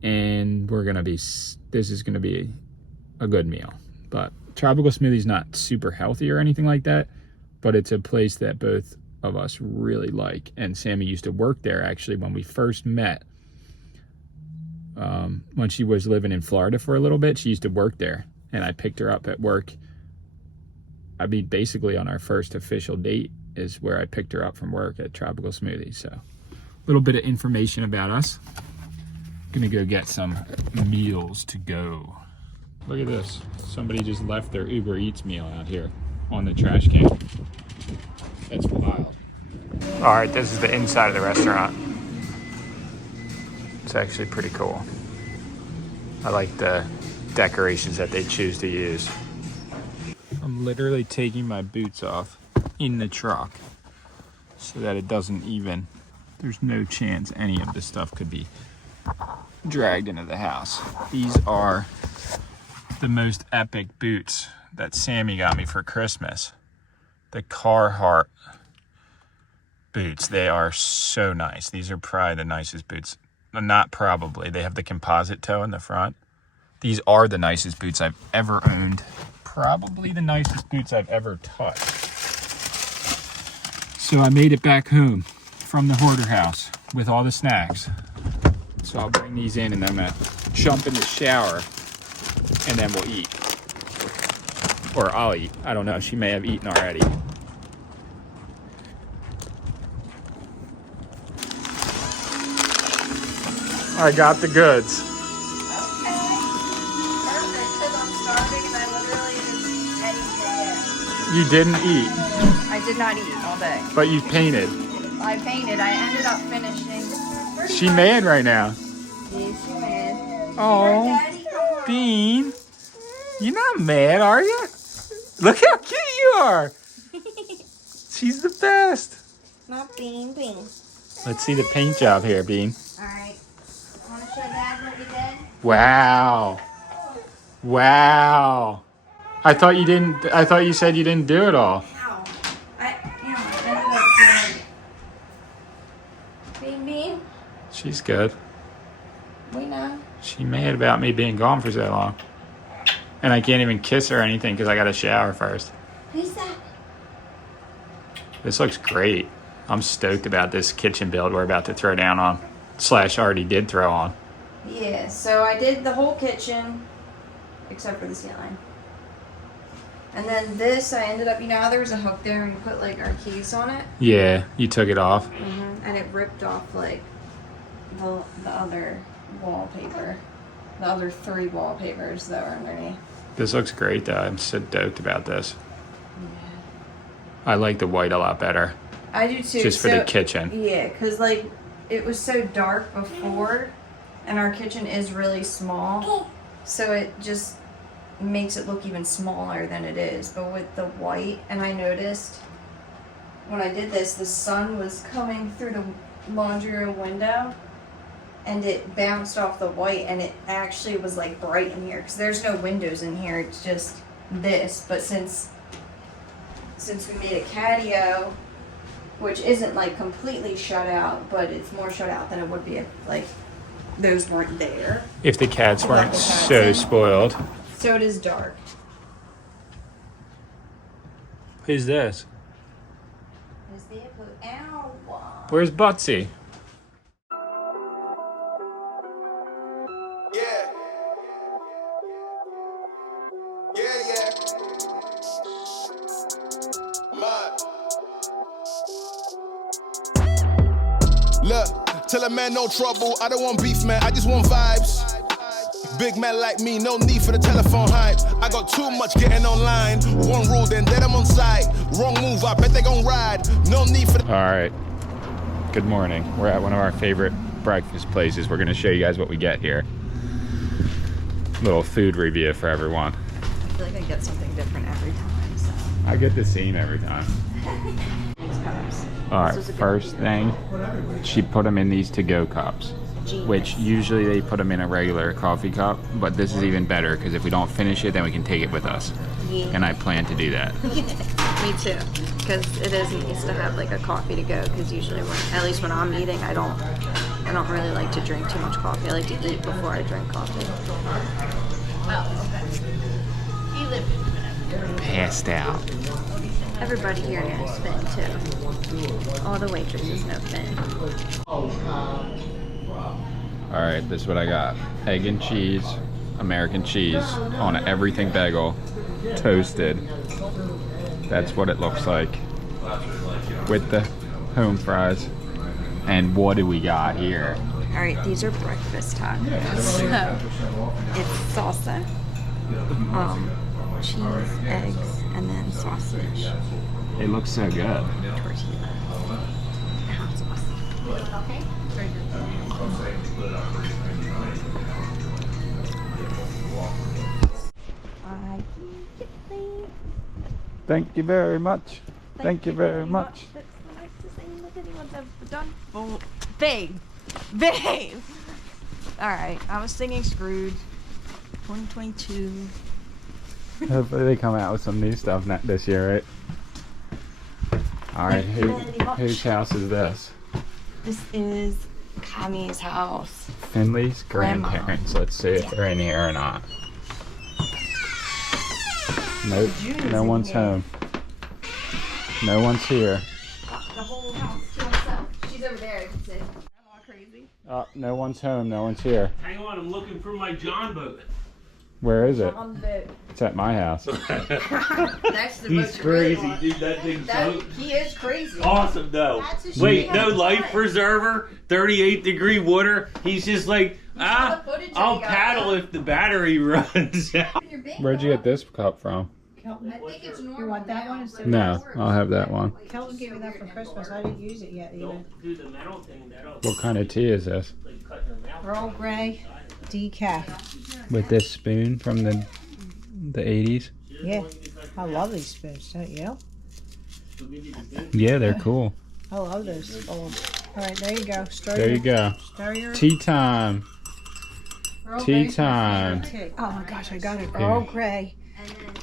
And this is gonna be a good meal. But Tropical Smoothie's not super healthy or anything like that, but it's a place that both of us really like. And Sammy used to work there, actually, when we first met. When she was living in Florida for a little bit, she used to work there, and I picked her up at work. I mean, basically on our first official date is where I picked her up from work at Tropical Smoothie. So a little bit of information about us. Gonna go get some meals to go. Look at this. Somebody just left their Uber Eats meal out here on the trash can. That's wild. All right, this is the inside of the restaurant. It's actually pretty cool. I like the decorations that they choose to use. I'm literally taking my boots off in the truck so that it doesn't even, there's no chance any of this stuff could be dragged into the house. These are the most epic boots that Sammy got me for Christmas. The Carhartt boots. They are so nice. These are probably the nicest boots. Not probably. They have the composite toe in the front. These are the nicest boots I've ever owned. Probably the nicest boots I've ever touched. So I made it back home from the hoarder house with all the snacks. So I'll bring these in, and then I'm gonna jump in the shower, and then we'll eat. Or I'll eat. I don't know. She may have eaten already. I got the goods. Okay. Perfect, because I'm starving and I literally didn't eat anything yet. You didn't eat, I did not eat all day. but you painted. I painted. I ended up finishing. She mad right now. Yeah, she mad. Oh, Daddy, come on. Bean. You're not mad, are you? Look how cute you are. She's the best. Not Bean. Let's see the paint job here, Bean. Alright. Want to show Dad what we did? Wow. Wow. I thought you said you didn't do it all. Ow. I ended up doing Bean. She's good. We know. She mad about me being gone for so long. And I can't even kiss her or anything because I got to shower first. Who's that? This looks great. I'm stoked about this kitchen build we're about to throw down on. / already did throw on. Yeah, so I did the whole kitchen except for the ceiling. And then this, I ended up, how there was a hook there and you put like our keys on it? Yeah, you took it off. And it ripped off like the other wallpaper. The other 3 wallpapers that were underneath. This looks great though. I'm so stoked about this. Yeah. I like the white a lot better. I do too. Just for the kitchen. Yeah, because like it was so dark before and our kitchen is really small. So it just makes it look even smaller than it is. But with the white, and I noticed when I did this, the sun was coming through the laundry room window and it bounced off the white and it actually was like bright in here because there's no windows in here. It's just this. But since we made a catio, which isn't like completely shut out, but it's more shut out than it would be if like those weren't there. If the cats Let weren't the cats so in. spoiled. So it is dark. Who's this? Is there a ow? Where's Butsy? Yeah. Yeah. Mud. Look, tell a man no trouble. I don't want beef, man. I just want vibes. Big man like me, no need for the telephone hype. I got too much getting online. One rule, then dead I'm on site. Wrong move, I bet they gon' ride. No need for the... All right. Good morning. We're at one of our favorite breakfast places. We're gonna show you guys what we get here. Little food review for everyone. I feel like I get something different every time, so. I get the same every time. These cups. All right, first thing, she put them in these to-go cups, which usually they put them in a regular coffee cup, but this is even better because if we don't finish it, then we can take it with us. Yeah. And I plan to do that. Me too, because it is nice to have like a coffee to go. Because usually, at least when I'm eating, I don't really like to drink too much coffee. I like to eat before I drink coffee. Passed out. Everybody here knows Finn too. All the waitresses know Finn. All right, this is what I got. Egg and cheese, American cheese on an everything bagel, toasted. That's what it looks like with the home fries. And what do we got here? All right, these are breakfast tacos. So it's salsa, cheese, eggs, and then sausage. It looks so good. Tortilla. Hot sauce. Okay. Thank you very much. Thank you very much. That's the nicest thing that anyone's ever done. Oh, babe. Babe. All right, I was singing Scrooge. 2022. Hopefully they come out with some new stuff this year, right? All right, whose house is this? This is Cammie's house. Finley's Grandma. grandparents. Let's see if they're in here or not. Nope, no one's home. No one's here. The whole house to herself. She's over there, I can see. I'm all crazy. Oh, no one's home. No one's here. Hang on, I'm looking for my John boat. Where is it? On the boat. It's at my house. That's the He's boat you're really crazy, on. dude. That thing's so He is crazy. awesome, though. That's a Wait, shit no ton of life fun. preserver, 38-degree water. He's just like, saw the footage that I'll he got, paddle huh? if the battery runs out. Where'd you get this cup from? I think it's normal. You want that now. one instead of No, I'll have that one. Kelton gave me that for Christmas. I didn't use it yet even. Don't do the metal thing. That'll What kind of tea is this? like cut your mouth. Earl Grey decaf. With this spoon from the 80s? Yeah, I love these spoons, don't you? Yeah, they're cool. I love those old. All right, there you go. Stir There your, you go. Stir your Tea time. Earl Tea Grey's time. my favorite tea. Oh my gosh, I got it. Earl Grey,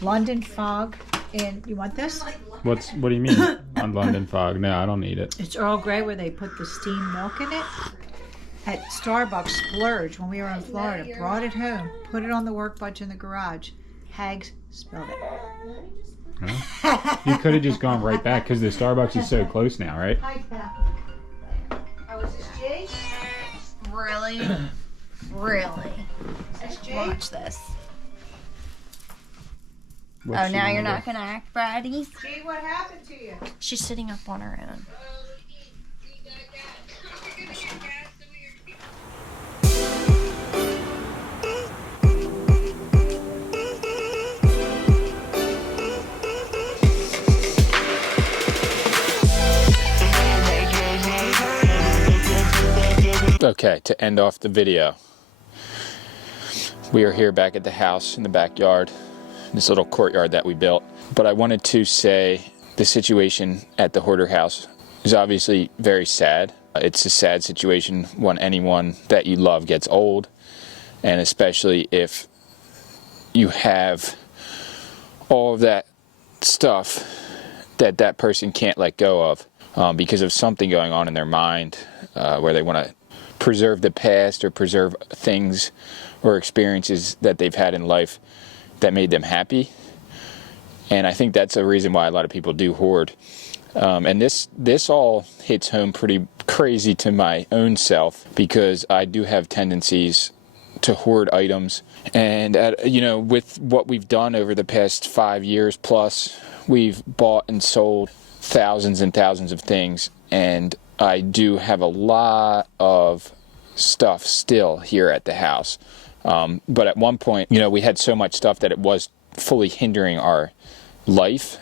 London Fog. And you want this? What do you mean on London Fog? No, I don't need it. It's Earl Grey where they put the steamed milk in it. At Starbucks, Splurge, when we were in Florida, brought it home, put it on the workbench in the garage. Hags spilled it. Huh? You could have just gone right back because the Starbucks is so close now, right? Oh, is this G? Really? Really? That's G? Watch this. What's Oh, she now gonna you're do? not gonna act bratty? G, what happened to you? She's sitting up on her own. Okay, to end off the video, we are here back at the house in the backyard, this little courtyard that we built. But I wanted to say the situation at the hoarder house is obviously very sad. It's a sad situation when anyone that you love gets old, and especially if you have all of that stuff that that person can't let go of because of something going on in their mind where they want to preserve the past or preserve things or experiences that they've had in life that made them happy. And I think that's a reason why a lot of people do hoard. And this all hits home pretty crazy to my own self, because I do have tendencies to hoard items. And you know, with what we've done over the past 5 years plus, we've bought and sold thousands and thousands of things, and I do have a lot of stuff still here at the house. But at one point, you know, we had so much stuff that it was fully hindering our life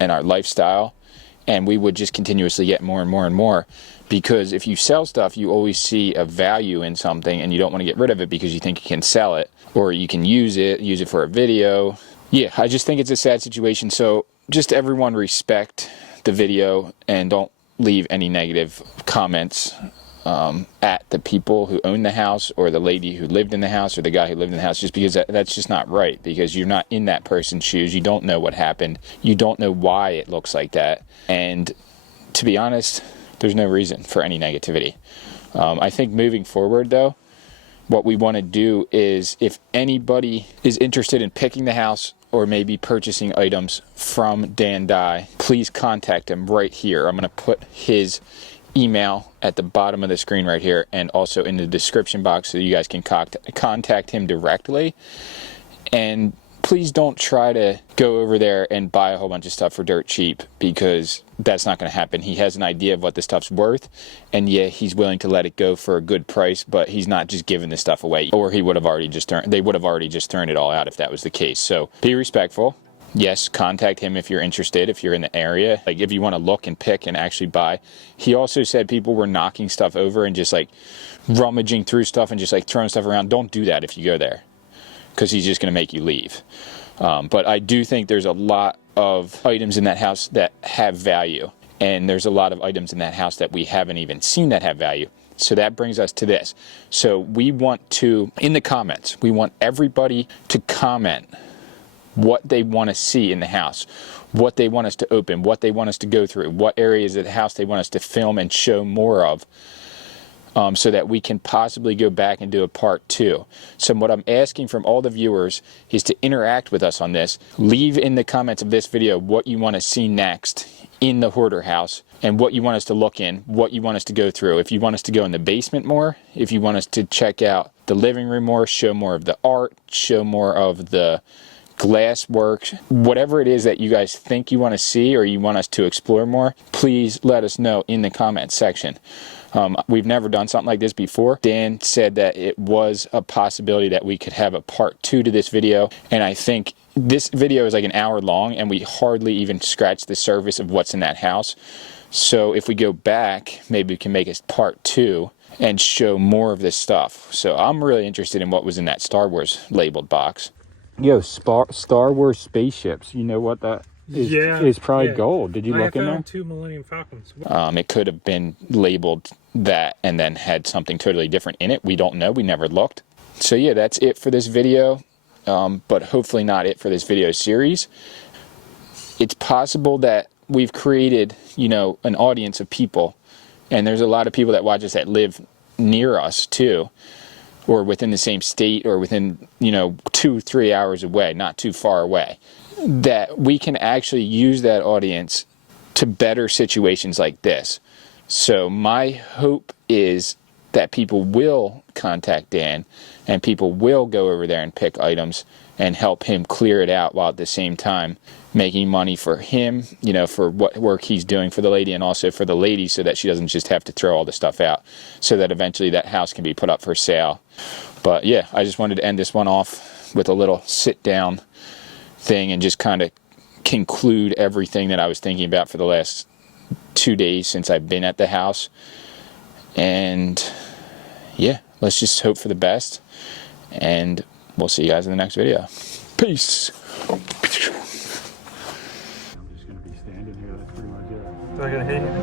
and our lifestyle, and we would just continuously get more and more and more, because if you sell stuff, you always see a value in something and you don't want to get rid of it because you think you can sell it or you can use it for a video. Yeah, I just think it's a sad situation. So just everyone respect the video and don't leave any negative comments at the people who own the house, or the lady who lived in the house, or the guy who lived in the house, just because that's just not right, because you're not in that person's shoes. You don't know what happened. You don't know why it looks like that. And to be honest, there's no reason for any negativity. I think moving forward, though, what we want to do is, if anybody is interested in picking the house or maybe purchasing items from Dan Dye, please contact him right here. I'm going to put his email at the bottom of the screen right here, and also in the description box, so you guys can contact him directly. And please don't try to go over there and buy a whole bunch of stuff for dirt cheap, because that's not going to happen. He has an idea of what the stuff's worth, and yeah, he's willing to let it go for a good price, but he's not just giving this stuff away, or they would have already just thrown it all out if that was the case. So be respectful. Yes, contact him if you're interested, if you're in the area, like if you want to look and pick and actually buy. He also said people were knocking stuff over and just like rummaging through stuff and just like throwing stuff around. Don't do that if you go there, because he's just going to make you leave. But I do think there's a lot of items in that house that have value, and there's a lot of items in that house that we haven't even seen that have value. So that brings us to this. So we want to, in the comments, we want everybody to comment what they want to see in the house, what they want us to open, what they want us to go through, what areas of the house they want us to film and show more of, so that we can possibly go back and do a part 2. So what I'm asking from all the viewers is to interact with us on this. Leave in the comments of this video what you want to see next in the hoarder house, and what you want us to look in, what you want us to go through. If you want us to go in the basement more, if you want us to check out the living room more, show more of the art, show more of the glass work, whatever it is that you guys think you want to see or you want us to explore more, please let us know in the comments section. We've never done something like this before. Dan said that it was a possibility that we could have a part 2 to this video, and I think this video is like an hour long and we hardly even scratched the surface of what's in that house. So if we go back, maybe we can make a part 2 and show more of this stuff. So I'm really interested in what was in that Star Wars labeled box. Yo, Star Wars spaceships. You know what that is? Yeah, is probably gold. Did you look in there? I found 2 Millennium Falcons. It could have been labeled that and then had something totally different in it. We don't know. We never looked. So yeah, that's it for this video. But hopefully not it for this video series. It's possible that we've created, you know, an audience of people, and there's a lot of people that watch us that live near us too, or within the same state, or within, you know, 2-3 hours away, not too far away, that we can actually use that audience to better situations like this. So my hope is that people will contact Dan, and people will go over there and pick items and help him clear it out, while at the same time making money for him, you know, for what work he's doing for the lady, and also for the lady, so that she doesn't just have to throw all the stuff out, so that eventually that house can be put up for sale. But yeah, I just wanted to end this one off with a little sit down thing and just kind of conclude everything that I was thinking about for the last 2 days since I've been at the house. And yeah, let's just hope for the best, and we'll see you guys in the next video. Peace. I'm just going to be standing here. That's pretty much it. Do I got to hit you?